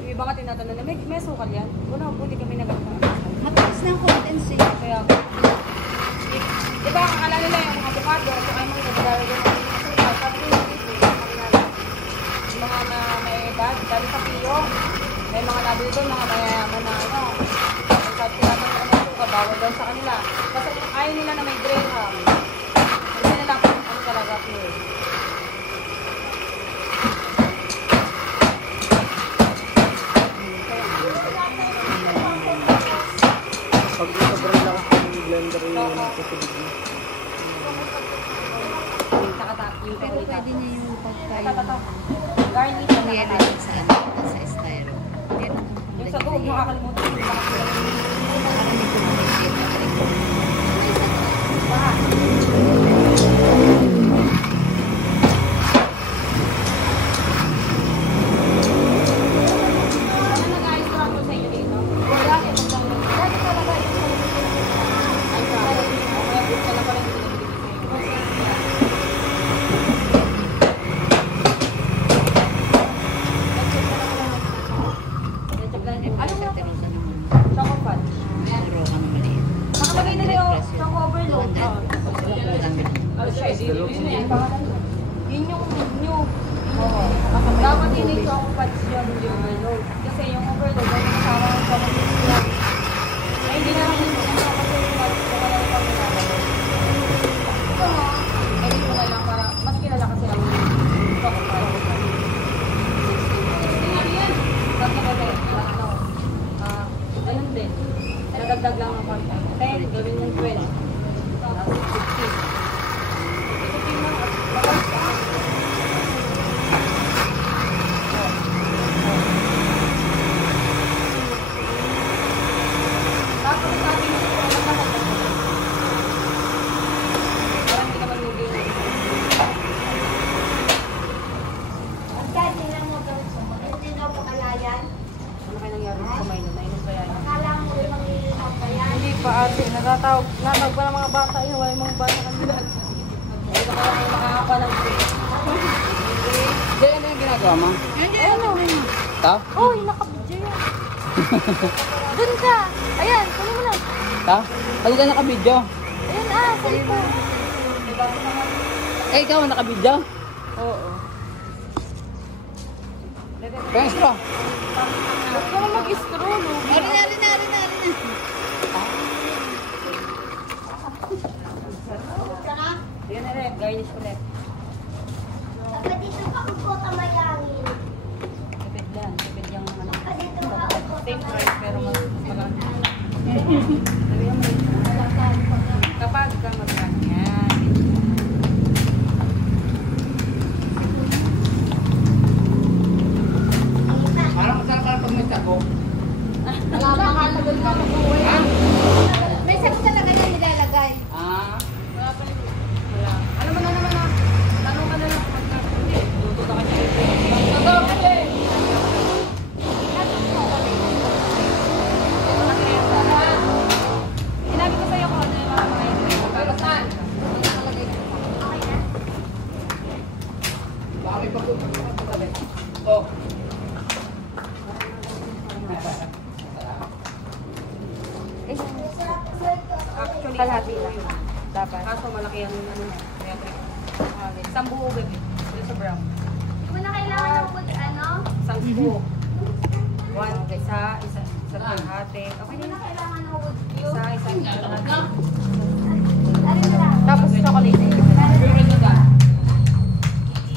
Yung iba nga tinatanong na, may sukal yan? Wala po, hindi kami nagkakaroon. Mataas na ang condense eh. Kaya, di ba, ang alala nila yung mga avocado at saka yung mga nagdadala ng sukal. Sabi ko yung mga na may edad, dahil sa piyo, may mga nabili doon, mga mayayaman na ano. Sabi sila ng ano, sukal, bawal daw sa kanila. Kasi ayaw nila na may graham. Hindi nila kung ano talaga pure. Pag sobrang lakas ng blender yung tutubig niya. Yung Pero pwede niya yung pagkain. garnish na Niyelo nakatayo. yun sa ano, sa styro. Meron Yung sa gold, makakalimutan yung makakalimutan. Parang medyo mahigpit na rin. Ano nag-ayos ko ako sa inyo dito? Wala. Dati talaga ito. Ay, sorry. Kaya po ka lang pala hindi nabibigay sa'yo. Ano Ano sa nga? terusa naman? Choco fudge. Siguro ka na maliit. Nakalagay na Natawag pa ng mga bata yun. Wala yung mga bata kanila. Hindi ka kaya nakakapa ng free. Jay, ano yung ginagawa mo? Ayun o. Ta? Oh, nakabidyo yan. Doon ka. Ayan, kunin mo na. Ta? Ano ka nakabidyo? Ayan cellphone. Eh, ikaw nakabidyo? Oo. Kaya straw. Huwag ka na mag-scroll. No? Yan na rin, garnish ulit. Tipid yung ano. Same price pero mas malaki. Kapag ka magkanya. Parang masarap pala pag may tago. Nakakatagal ka mag-uwi. May sabi talaga yan nilalagay. Ah. Wala. Alam mo na naman na. Tanong ka na lang kung magkakanya. Luto ka kanya. Sinabi ko sa'yo kung ano yung mga Saan? Baka may pagkukulit. Oh. actually, kalahati lang. Dapat. Kaso malaki ang ano, electric. Isang buo bebe. Ito sa brown. Hindi mo na kailangan ng ano? Isang buo. One, isa kalahati. Okay Hindi na. mo na kailangan ng wood cube. Isang kalahati. Ano na lang? Tapos chocolate.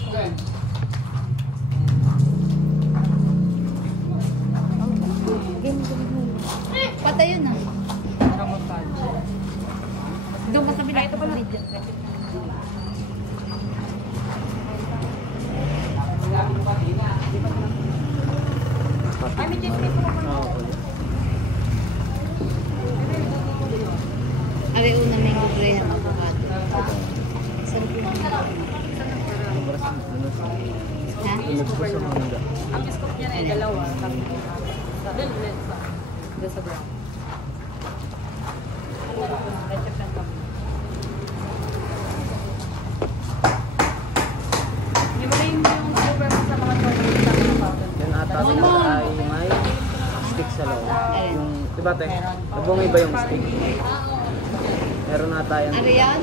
Okay. Patay yun ah. Rambutan. Doon ka kabila. Ay, ito pala. Ay, may cheese cake po. Ari una may gugre na avocado. Isang ha? Ang biscuit niya na yung dalawa. Doon sa brown. Ketchup lang kami. Hindi mo na yung super sa mga chocolate na powder. Yan ata sila ay may stick sa loob. Yung, diba te? Nabungi ba yung stick? Meron ata yan. Ari yan?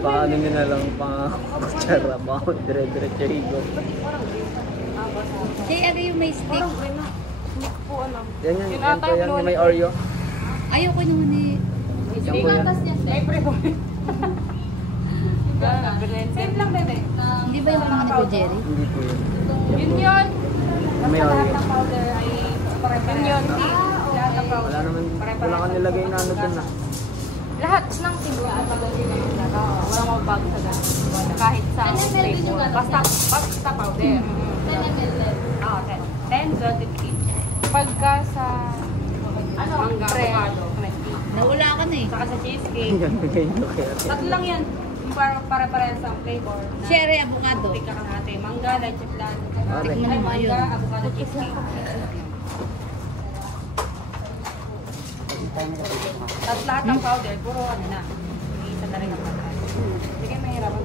Paano nyo na lang pang kutsara, baka dire-diretso higo. Kaya ari yung may stick. Parang green na. Hindi ko po alam. Yan yan, Yun yan ata po yan, yung may Oreo. Ayoko naman eh. Yan po yan. Siyempre po. Same lang, bebe. Hindi ba yung mga ni Jerry? Hindi po yun. Yun yun. May Basta lahat Oreo. ng powder ay pare-pare. Yun yun. Lahat ng powder. Wala naman, wala kang nilagay na ano dun ah. Lahat ng tinula at walang mababago sa ganun. Kahit sa flavor. Basta powder. 10 ml. Ah, 10, 12, 15. Pagka sa mangga, avocado, 20. Nawala ka na eh. Saka sa cheesecake. Yan, bigay nyo kaya. Tatlo lang yan. Yung pare-parehas ang flavor. na Sherry avocado. Tika ka natin. Mangga, leche flan. Pare. Tikman mo Mangga, yun. avocado, cheesecake. Tapos lahat ng powder, puro ano na. Isa na rin ang pagkain. Sige, mahirapan.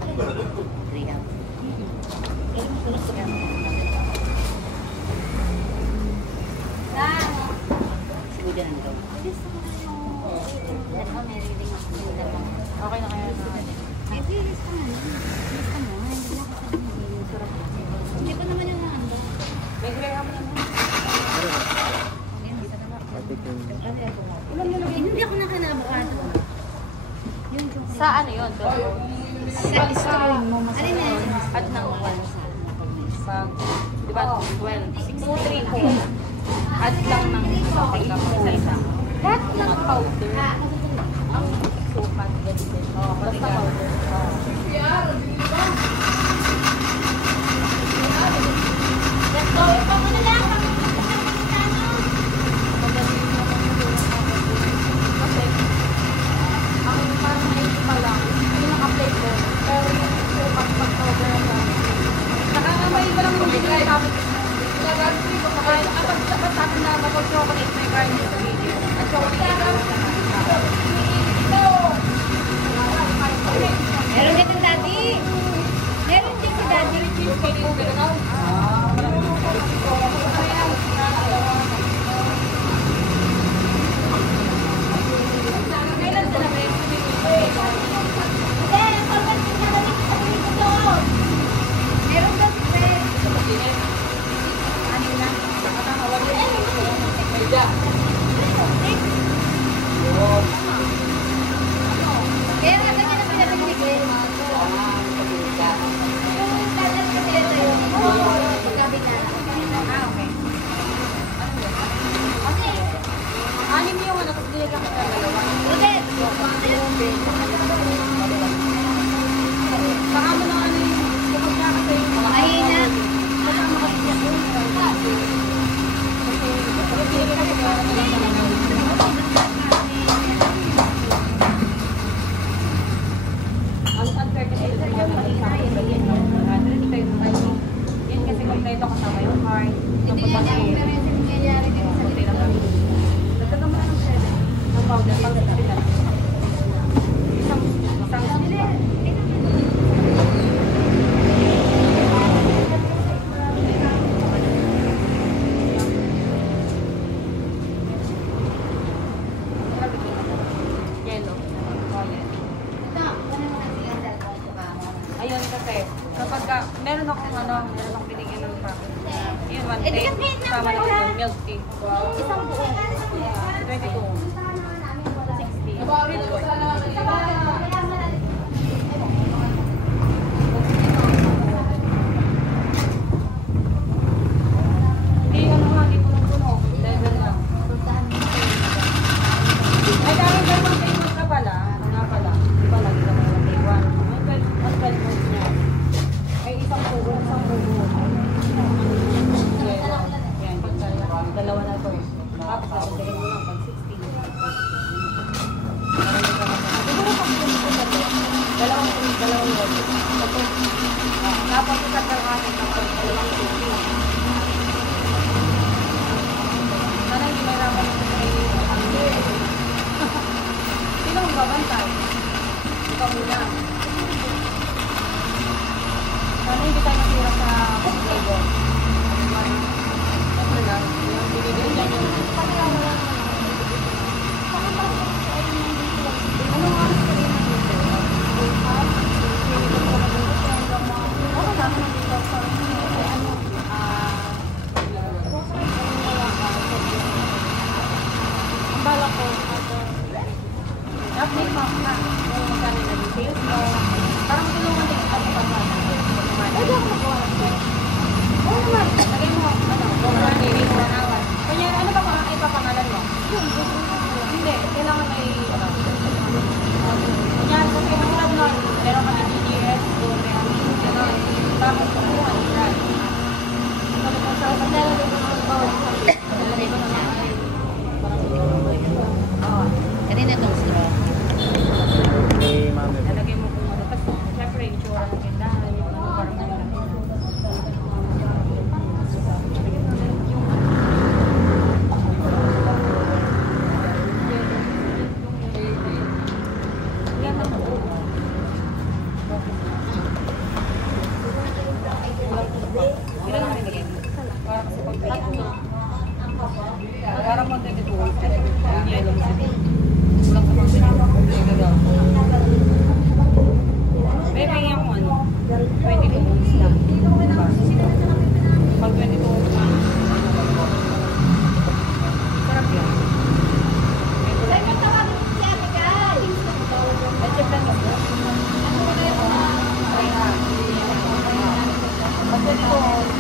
Siguro dyan ang daw. Okay na kaya na. Eh, bilis ka na. Bilis ka na. Hindi na ako sarap. Hindi pa naman yung naanda. May graham na naman. Patikin. Hindi ako naka-avocado. Yun yung Sa ano yun? sa straw mo mas Alin na yun? At ng one. Pag, di ba, 12, 6, 2, 3, 4. Add lang ng something ka pa isa. Lahat ng powder. Ang sukat, ganito. Basta powder. Kasi, ang parang ayun pa lang, yung naka-apply ko, pero yung sukat pag-powder na nakakamay ko lang yung bigay namin. Dapat sa akin na mag-chocolate may garnish sa video. At chocolate ay gawin sa kanta. Meron din ang daddy. Meron din si daddy. Kailan sila ba yung meron daw si Fred. Ano na? Kaya nga ganyan ang pinapinigil. Yung standard kasi ito yung pagkabi na. Okay. Okay. Anim yung ano, tapos dinigyan ko ng dalawa. Ulit. Saka mo na ano yung kumagka kasi yung Mahina. kasama kasi siya doon. Kasi binigyan ko para ang unfair kasi ito yung mahina yung ganyan yung hindi kayo naman yan kasi kompleto kasama yung heart. Hindi nga niya ako meron yung nangyayari dito sa likod. Nagtaga mo na ng shredder. Ng powder. Pag sila. Isang yellow. Violet. Ito, ano mo kasi yung cellphone ko ba? Ayun kasi, kapag meron akong binigyan ng packet. Yun, one Eh, di day. ka kahit na Kasama na wala. yung milk tea. Isang buo. 22. 60. Hindi, ano nga, hindi punong-puno. Level lang. Ay, dahil dalawang day months ka pala. Ano nga pala? Di ba lagi ka dalawang day one? Ang 12 months niya. Ay, isang pugo. Yan, dalawa na ito. Tapos, sasabihin mo lang pag 16. Siguro pag dalawang word. Tapos, isa ka natin kapag dalawang 16. Sana hindi may raman ito sa iyo. Sino ang babantay? Ikaw muna. Sana hindi tayo nasira sa pag-labor. Ano lang, yung binigay niya yung... Anong oras ka rin nandito? Oo, dami nandito sa... Ano? Ang bala ko, update mo na kung magkano na details mo. Parang tulungan din kita sa pagkano. Pwede ako magawa ng check. Oo naman. Lagay mo, kung hindi mo nanawan. Kanya, ano ba parang ipapangalan mo? Hindi, kailangan may, kanya, kung kinahulad nun, meron kami DDS, gano'n. Tapos, kumuha, right? Sa paglalagay ko ng bawal, lalagay ko naman ay, parang, Kanina itong straw. Kay mami. lalagay mo kung ano. Tapos, syempre, yung tsura ng tindahan, yung ano, parang malaki. Yan ang buo. Ilan ang nilagay mo? Para kasi pag tatlo. Para mag-22. Yung yellow mo. Kulang ka pang pinagawa. Bebe, yung ano, 22 ounce lang. Pag 22 ounce lang. Sarap yan. May kulay ka. Ay, check lang yun. Pag 22 ounce.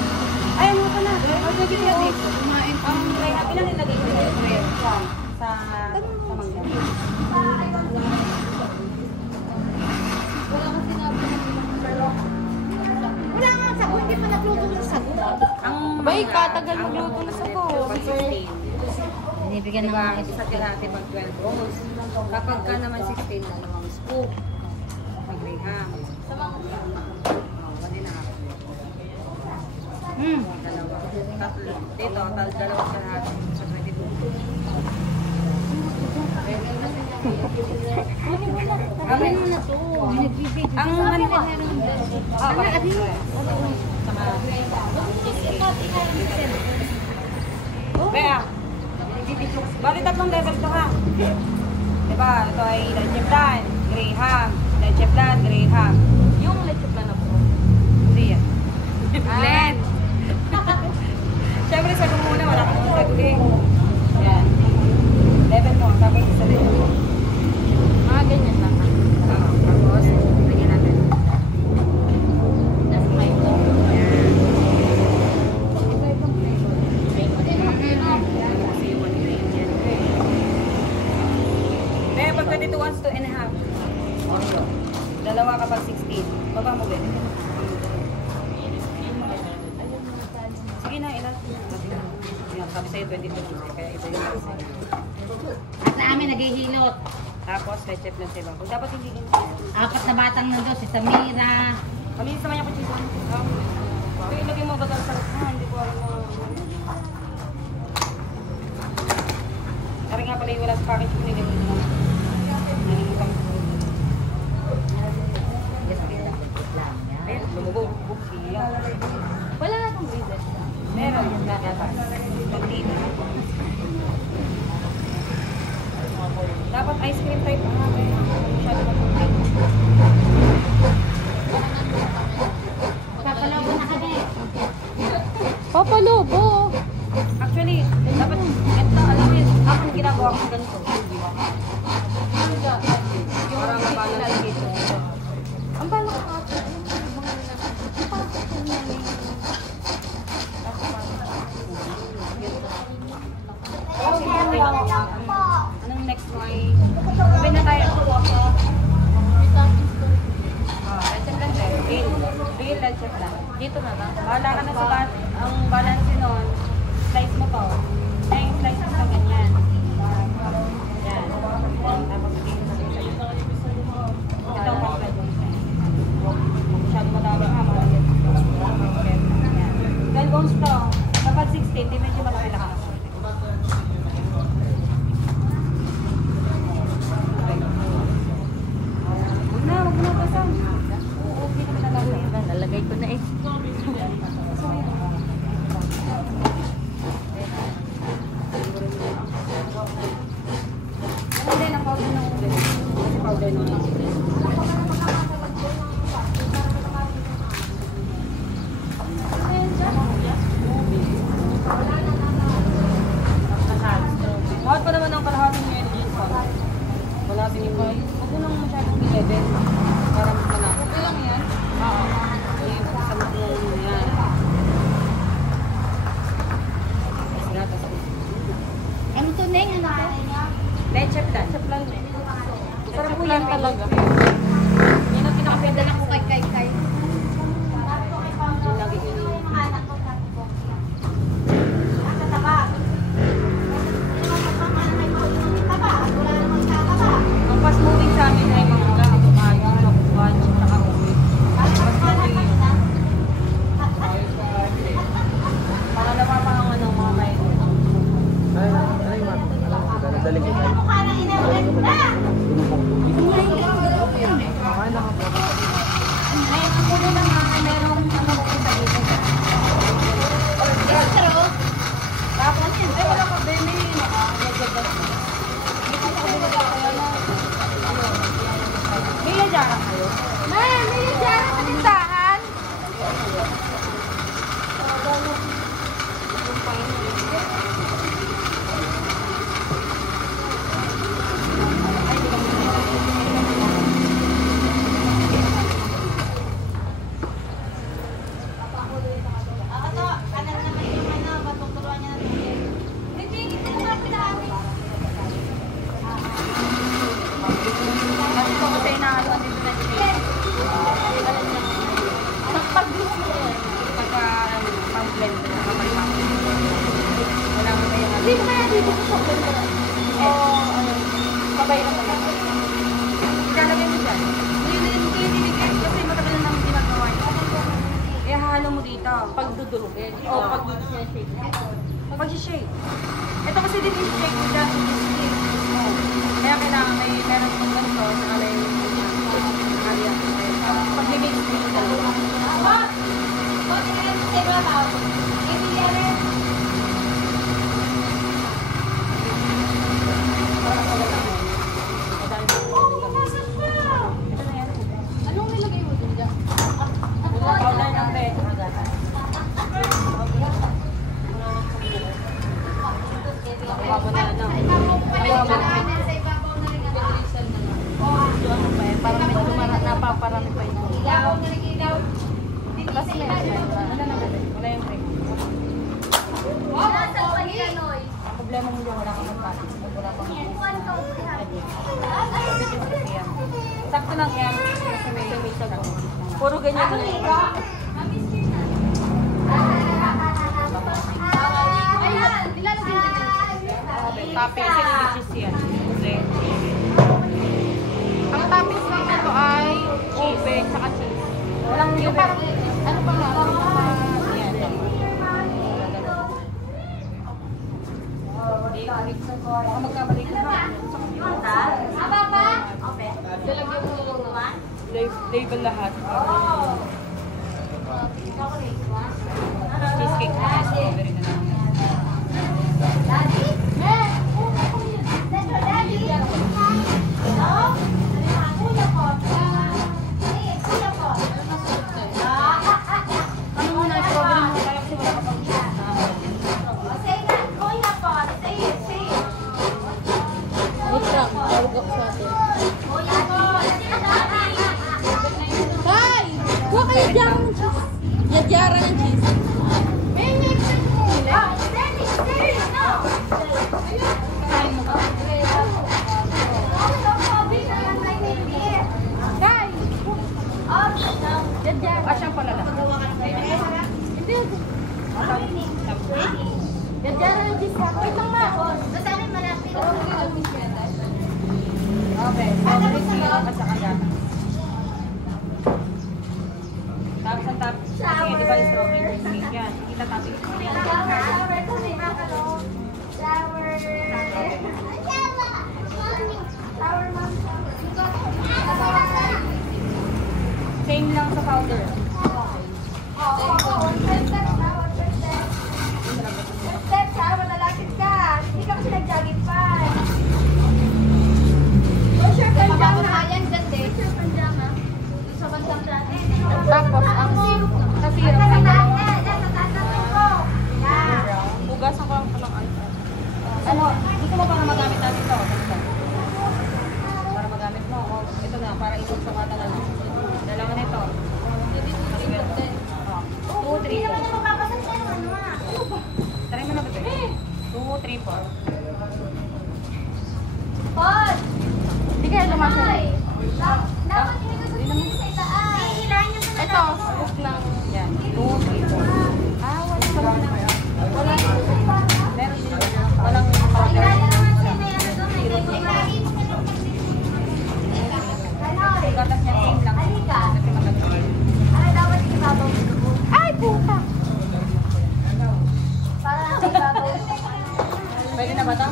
Ay, ano ka na? Pag 22 ounce. Ang Reyna, ilan nilagay ko sa mangga? Wala nga ang sago, hindi pa nagluto ng sago. Ang Bay, katagal magluto na sa ko. 16. Binibigyan ng Diba, mga isa kalahati pag 12 ounce. Kapag ka naman 16, dalawang scoop. Mag-graham. Wala na. Dalawa. Tatlo. Dito, dalawa sa lahat. Sa 22. Gawin mo na to. Nagbibigay. Ang ano ba? Kaya, bali tatlong level to ha. Diba? Ito ay leche plan, Graham. Leche plan, Graham. Yung leche plan na po. Hindi yan. Blend. Siyempre sa muna, wala kang sagli. Yan. Level mo, tapos isa din. Mga ganyan lang. Tapos, lagyan natin. That's my goal. Kaya pag 22 ounce, 2 and a half. Dalawa kapag 16. Baba mo, Ben. Sige na, ilan. Yan, sabi sa'yo 22. Kaya ito yung isa. At na amin naghihilot. Tapos, leche plan sa iba. Kung dapat hindi ganyan. 4 na batang nandun, si Samira. Kami sa manya ko cheese. Kaya ilagay mo agad ang sarap na. Hindi ko alam na. Kaya nga pala yung wala sa package ko nilagay mo na. Nalimutan ko. Ayun, lumubog. Siya. Wala na akong reason. Meron. Pagtito. Dapat ice cream type na. Masyado matutay. Papalaban na kami. Papalobo. Actually, dapat, ito, alam mo yun, ako ginagawa ko ganito. Parang mabalance dito. Ang balak ka. Anong next mo ay, sabi na tayo. Leche plan tayo. Real leche plan. Dito na lang. Bahala ka na sa ang balance nun, slice mo to. Kaya yung slice mo sa ganyan. Yan. Tapos dito sa dito. Ito ang complete. Masyado mataba ka, malagyan. Yan. 12 ounce to. Kapag 16, di medyo malaki-laki na. Huwag na pasang. Oo, okay naman nalagay. Nalagay ko na eh. Hindi na powder ng ube. Kasi powder ng ube. Mahal pa naman ang kalahati ng energy sa wala sinipay. Huwag mo nang masyadong i-level. Para magkanap. Okay lang yan. Oo. Ayun, kasama ko yan. Tapos Ano to, Neng? Ano to? leche plan. Leche plan. Sarap po yan talaga. Yan ang pinakapenda Dala ko kay. lagi yun. Ang fast moving sa amin ay mga kayo, watch, saka movie. Fast moving. Pangalawa pa ang ano, mga kayo. Ay, ma'am. Alam ko, dadaling ko tayo. Tapos, ay wala ka, Benny. May yajara kayo? May yajara sa tindahan. Kasi ito kasi inahaluan dito na chicken. Pagka pang-blend, nakapalipang. Wala mo na yung ano. Hindi ko kaya dito sa blender. Sabay na pala. Ilalagay mo dyan. Hindi, kasi matagal na namin ginagawa yun. Kaya hahalo mo dito. Pagdudurugin. O, pag-shake. Ito kasi din i-shake mo dyan. I-shake mo. Kaya Kaya kailangan may meron pang ganito, saka may area. Pag may mix mo yung dalawa. Anong nilagay mo dun dyan? Powder ng red. Nakuha mo na ano. Parang medyo napaparami pa ito. Tapos may ano naman eh. Wala yung break. Ang problema mo dyan, wala kang magpatis. Wala kang sakto lang yan. Kasi may sago. Puro ganyan mo. Toppings and cheese yan. Ang toppings lang nito ay ube saka cheese. Walang yung parang, ano pa nga, yan. Baka magkamali ka na. Lalagyan mo lang naman. Label lahat. Cheesecake na. Strawberry na lang. Ano muna, strawberry mo kaya kasi wala ka pang cheese na. Wait lang, tawag ako sa atin. Tay! Kuha kayo dyan ng cheese. Yadyara ng cheese. Tay! Yadyara. Siyang pala lang. Hindi. Yadyara ng cheese. Wait lang ma. Okay. Strawberry syrup at saka gata. Tapos ang top. Kasi di ba yung strawberry cheesecake yan? Kita toppings mo yan. Same lang sa powder. Tapos ang sa syrup hugasan ko lang ito ng ice. Ano, gusto mo para magamit natin ito? Para magamit mo. O, ito na, para ikot sa mata na lang. Dalawa nito. 2, 3, 4. Try mo na ba ito? 2, 3, 4. Hindi kaya lumasa na eh. Ito, scoop ng yan. 2, 3, 4. Ah, wala pa lang. Wala. Meron din. Walang powder. Gatas niya same lang. Kasi maganda. Ay, puta! Pwede na ba ito?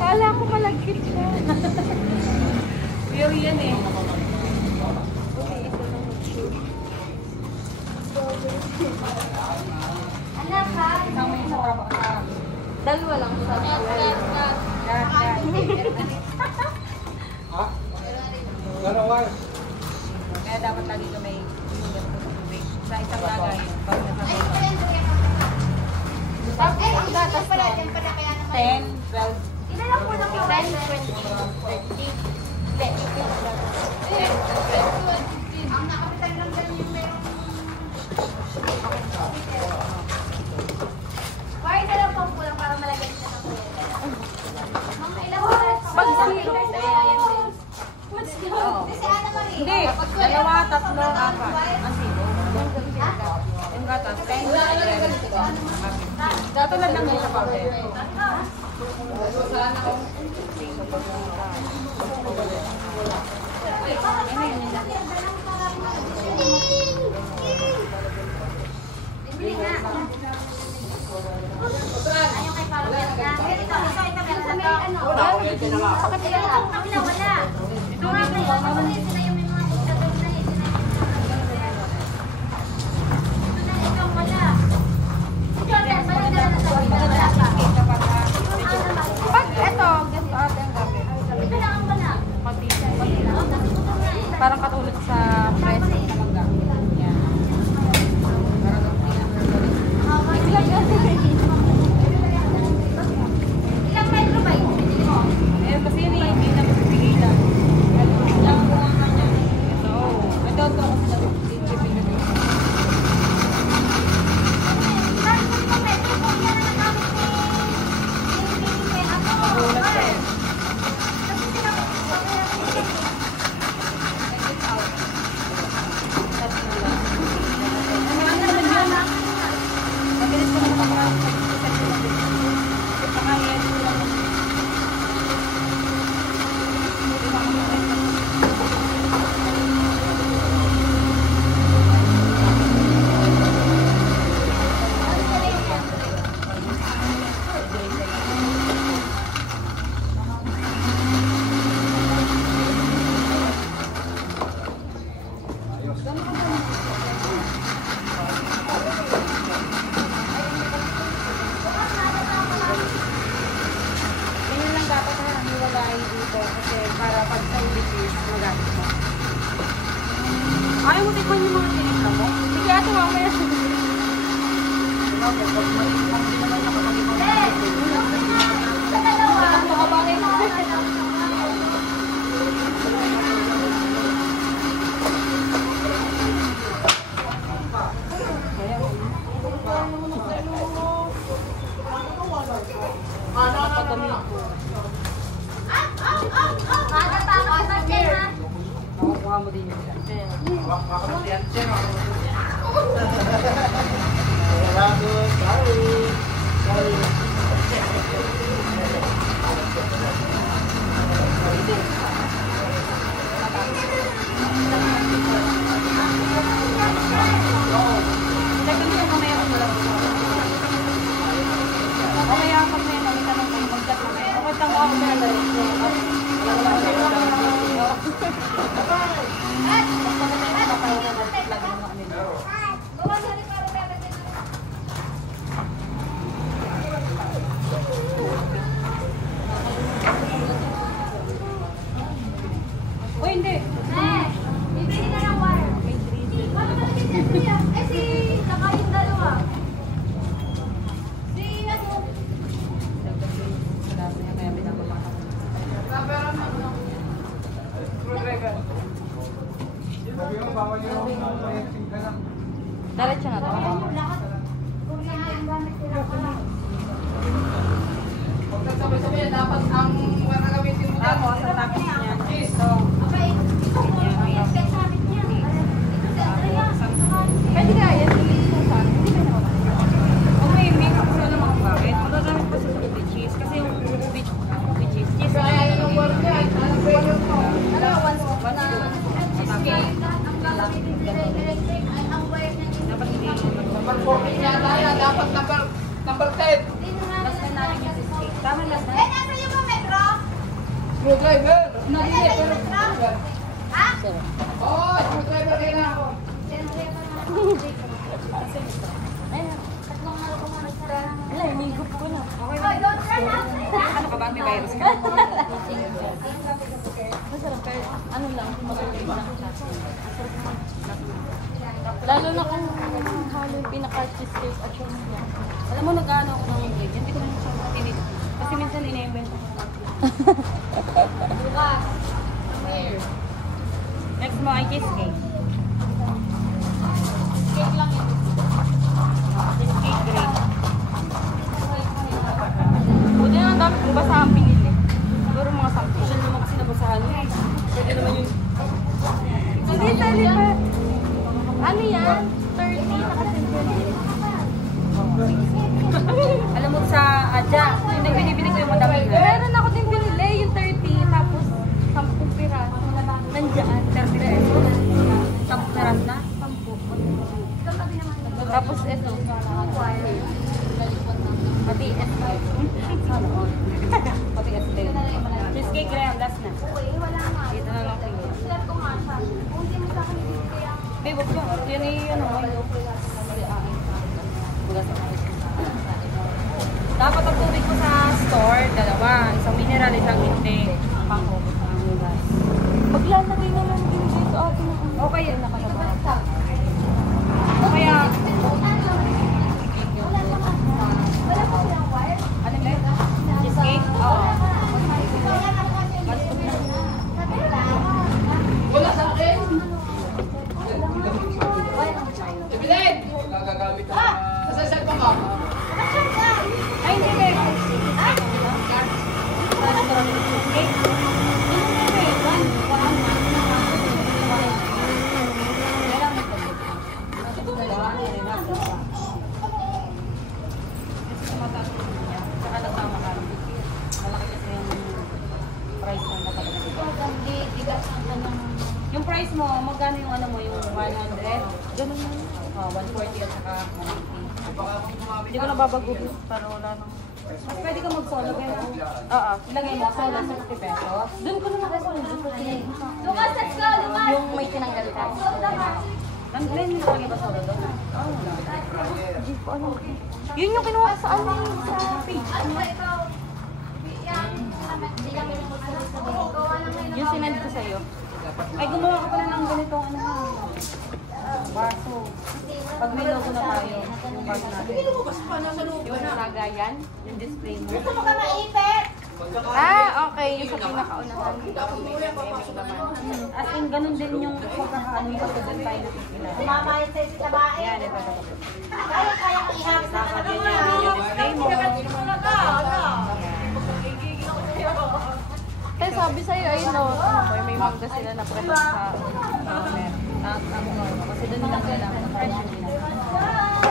Kala ko malagkit siya. Pure yan eh. Isang may isang para baka Dalawa lang sa Kaya dapat lagi ka may tubig. Sa isang lagay, pag nasasay ka. ang gatas pala, 10, 12, 10, 20, 30. Ang nakapitan lang dyan yung meron. Why na lang pang kulang para malagyan siya ng kulang? Mga ilang oras. Pag syrup, Oo. Hindi, dalawa, tatlo, apat. Ang silo. Yung gatas, 10, 12, katulad lang yun sa powder. Bili nga. Ayaw kay Carmen. Ito meron sa may ano. Sakit na lang. Wala. Ito nga kaya, kasi sila yung may mga dagdag na eh. Ikaw wala. Jordan, wala na sa wala ka. Pag ito, ganito ate ang gamit. Ito lang ang wala. Parang katulad sa press sa mangga. Yan. Ilang metro ba yun? Binili mo? Eh, kasi yun eh, hindi na mapipigilan. Lang po ang kanya. Ito, kasi na Bakit mo limang metro? Kung yan ang nagamit ni ako. Tapos sinabi ko, mabilis ko naman makakarap. Ganyan lang dapat na hiwalayin dito kasi para pag sa ulit magamit mo. Ayaw mo tikman yung mga tinipla mo? Sige ate, mamaya. Makukuha mo din yun. O hindi. Bibili na ng wire. Paano ba si Kuya? Eh si saka yung dalawa. Si ano? Diretso na to. Lahat. Kung yan ang gamit nila. Huwag kang sabay-sabay, dapat ang gagamitin mo dyan. Tapos, sa tapos niya. Ito. Okay, ito mo. Kaya sabi niya. Ito si Andrea. Pwede kaya yan. Hindi ka naman. Kung may makeup ko na mga bakit, magagamit pa sa with cheese. Kasi yung with cheese, cheese na Kaya yung word niya, ano ba yun mo? ano, once na Cheesecake. Ang gagamitin nila electric ay ang wire na dapat hindi Number 14 yata yan, dapat number 10. last na namin yung cheesecake. Tama last na. Eh, nasa yung mga metro? Screwdriver. Nasa yung metro? Ha? Oo, screwdriver din ako. Wala, inigup ko na. Okay Oh, don't run out. ano ka ba? May virus ka? Masarap kayo. Ano lang, kumakain lang siya. Lalo na kung halo yung pinaka-cheesecake at yung niya. Alam mo, nag-ano ako ng ganyan. Hindi ko naman siya matinit. Kasi minsan ina-invent ako. Bukas. Here. Next mo ay cheesecake. Cake lang yun. Cheesecake green. Buti na ang dami kong basahan pinili. Siguro mga 10. Siya naman kasi nabasahan niya. Pwede naman yung... Hindi, tali pa. Ano yan? 30 na kasi alam mo sa Adja, yung binibili ko yung madami. Meron ako din binili, yung 30, tapos 10 piraso. Nandiyan, 30 pesos. 10 piraso na? 10. Tapos ito. Pati ito. Pati ito. Cheesecake na yan, last na. Dito na lang kayo. Babe, wag ka. Yan ay ano, dapat ang tubig ko sa store, dalawa. Isang mineral, isang hindi. Pang-ubos na ang guys. Maglalagay na lang din dito atin. Okay, yan nakalabas. Kaya, ano ba? Cheesecake? Oo. Wala sa akin! Evelyn! Gagagamit na. Nasa cellphone ka? Ay, hindi ba? Yung price mo, magkano yung ano mo, yung 100? Ganun na. 140 at saka 180. Hindi ko nababaguhin para wala nang... Mas pwede ka mag-solo kayo. Oo. Ilagay mo, solo sa 50 pesos. Doon ko na nakasolo. Lukas, let's go! Lukas! Yung may tinanggal ka. Nandun yung nilagay ba solo doon? Oo. Hindi ko alam. Yun yung kinuha sa ano sa page. Ano ba ikaw? Hindi kami nagsasabi. Yung sinend ko sa'yo. Ay, gumawa ka pala ng ganitong ano ha. Baso. Pag may logo na tayo, yung baso natin. Yung nalagayan, yung display mo. Gusto mo ka maipit? Okay. Yung sa pinakaunahan. As in, ganun din yung pagkakaano yung pagkagal tayo nakikila. Sumama yun sa'yo sa babae. Yan, ito. Kaya ihapit na Dapat yun yung display mo. Kaya sabi sa'yo, ayun no, may mangga sila na present sa counter. Kasi doon lang sila ng French nila.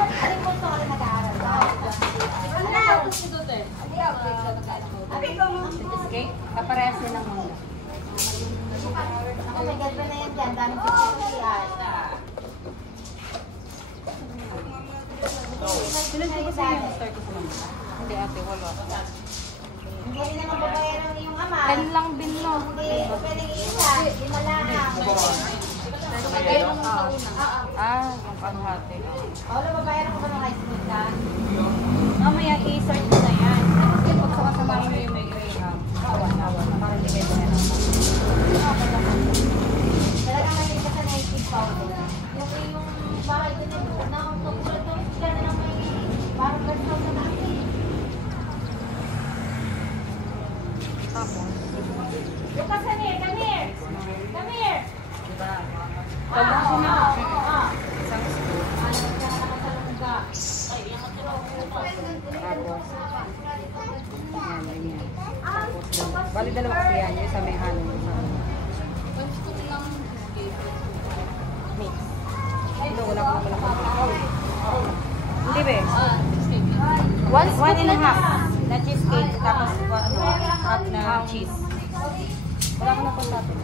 Aling punto ka rin nag-aaral. Cheesecake, kaparehas din ng mangga. Ako may girlfriend na yan dyan. Dami sa pagkakiyat. Sinunod ko kasi yung store ko sa mangga. Hindi ate, wala. Hindi rin naman babayaran yung ama. 10 lang bin no. Hindi pwedeng isa. Lima lang. Yung panghati. Paolo, babayaran ko ba ng high school ka? Mamaya i-search mo na yan. Kasi pag sakasamahin mo yung may graham, awan. Para hindi kayo bayaran. Talaga mahilig ka sa native powder. Yung bahay ko na akong tutulad to, sila na lang may parang ganito sa natin. Tapos, Lucas, come here, come here! Come here! diba? Pag gusto na, isang spoon. Tapos, yan, ganyan. Tapos, bali dalawa kasi yan, yung isa may hanin. Mix. Ito, wala ko na pala kung hindi be. 1.5 na cheesecake, tapos half na cheese. Wala ko na po sa atin.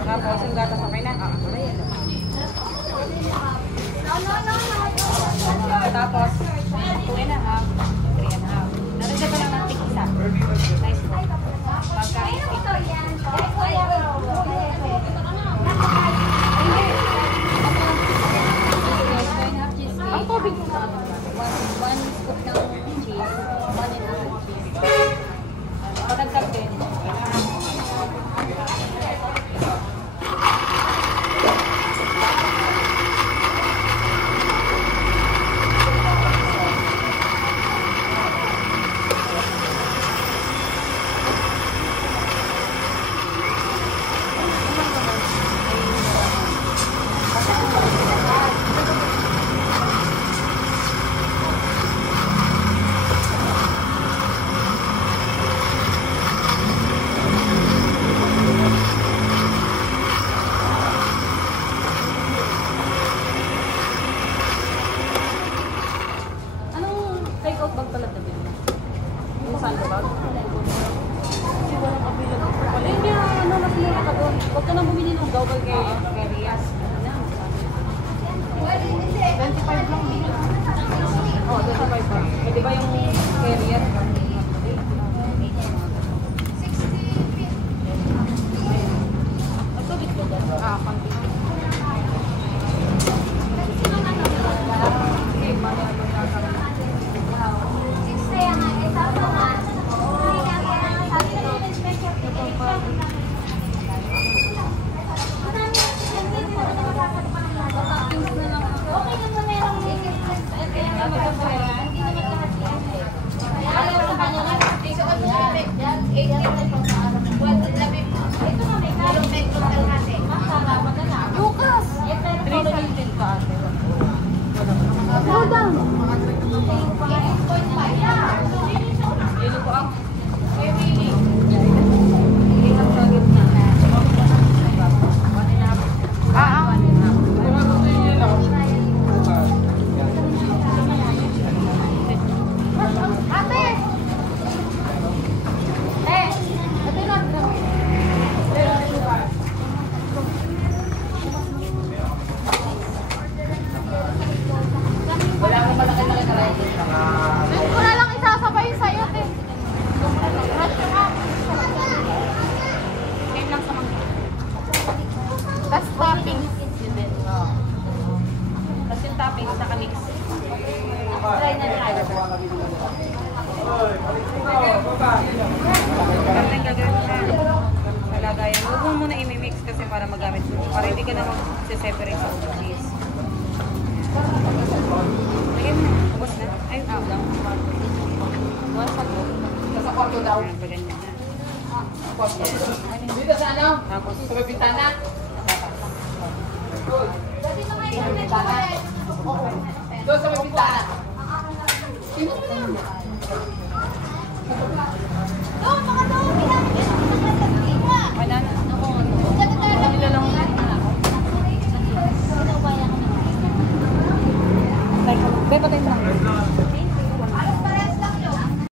Tapos, yung gata sa kayo na. Wala yan. Tapos, 2.5, 3.5. Narito ko lang ng tig-isa. Nice po. Pagkain. Ang tubig ko na. 1 scoop ng cheese. 1.5 cheese. Patagtag din. Take-out bag pala tabi mo. Yung saan ka bag? Kasi walang available pa pala. Hindi ano, mas mura ka doon. Huwag ka na bumili ng double kay Rias. 25 lang din. Oo, 25 lang. Eh, di ba yung kay Rias? Huwag mo muna i-mix kasi para magamit mo. Para hindi ka na mag-separate sa cheese. Lagyan mo na. Ubos na. Ay, ubos lang. Ubos sa ko. Sa kwarto daw. Ayan, paganyan na. Dito sa ano? Tapos, Sa may bintana. Dati na kayo ng chocolate. Doon sa may bintana. Sino mo na?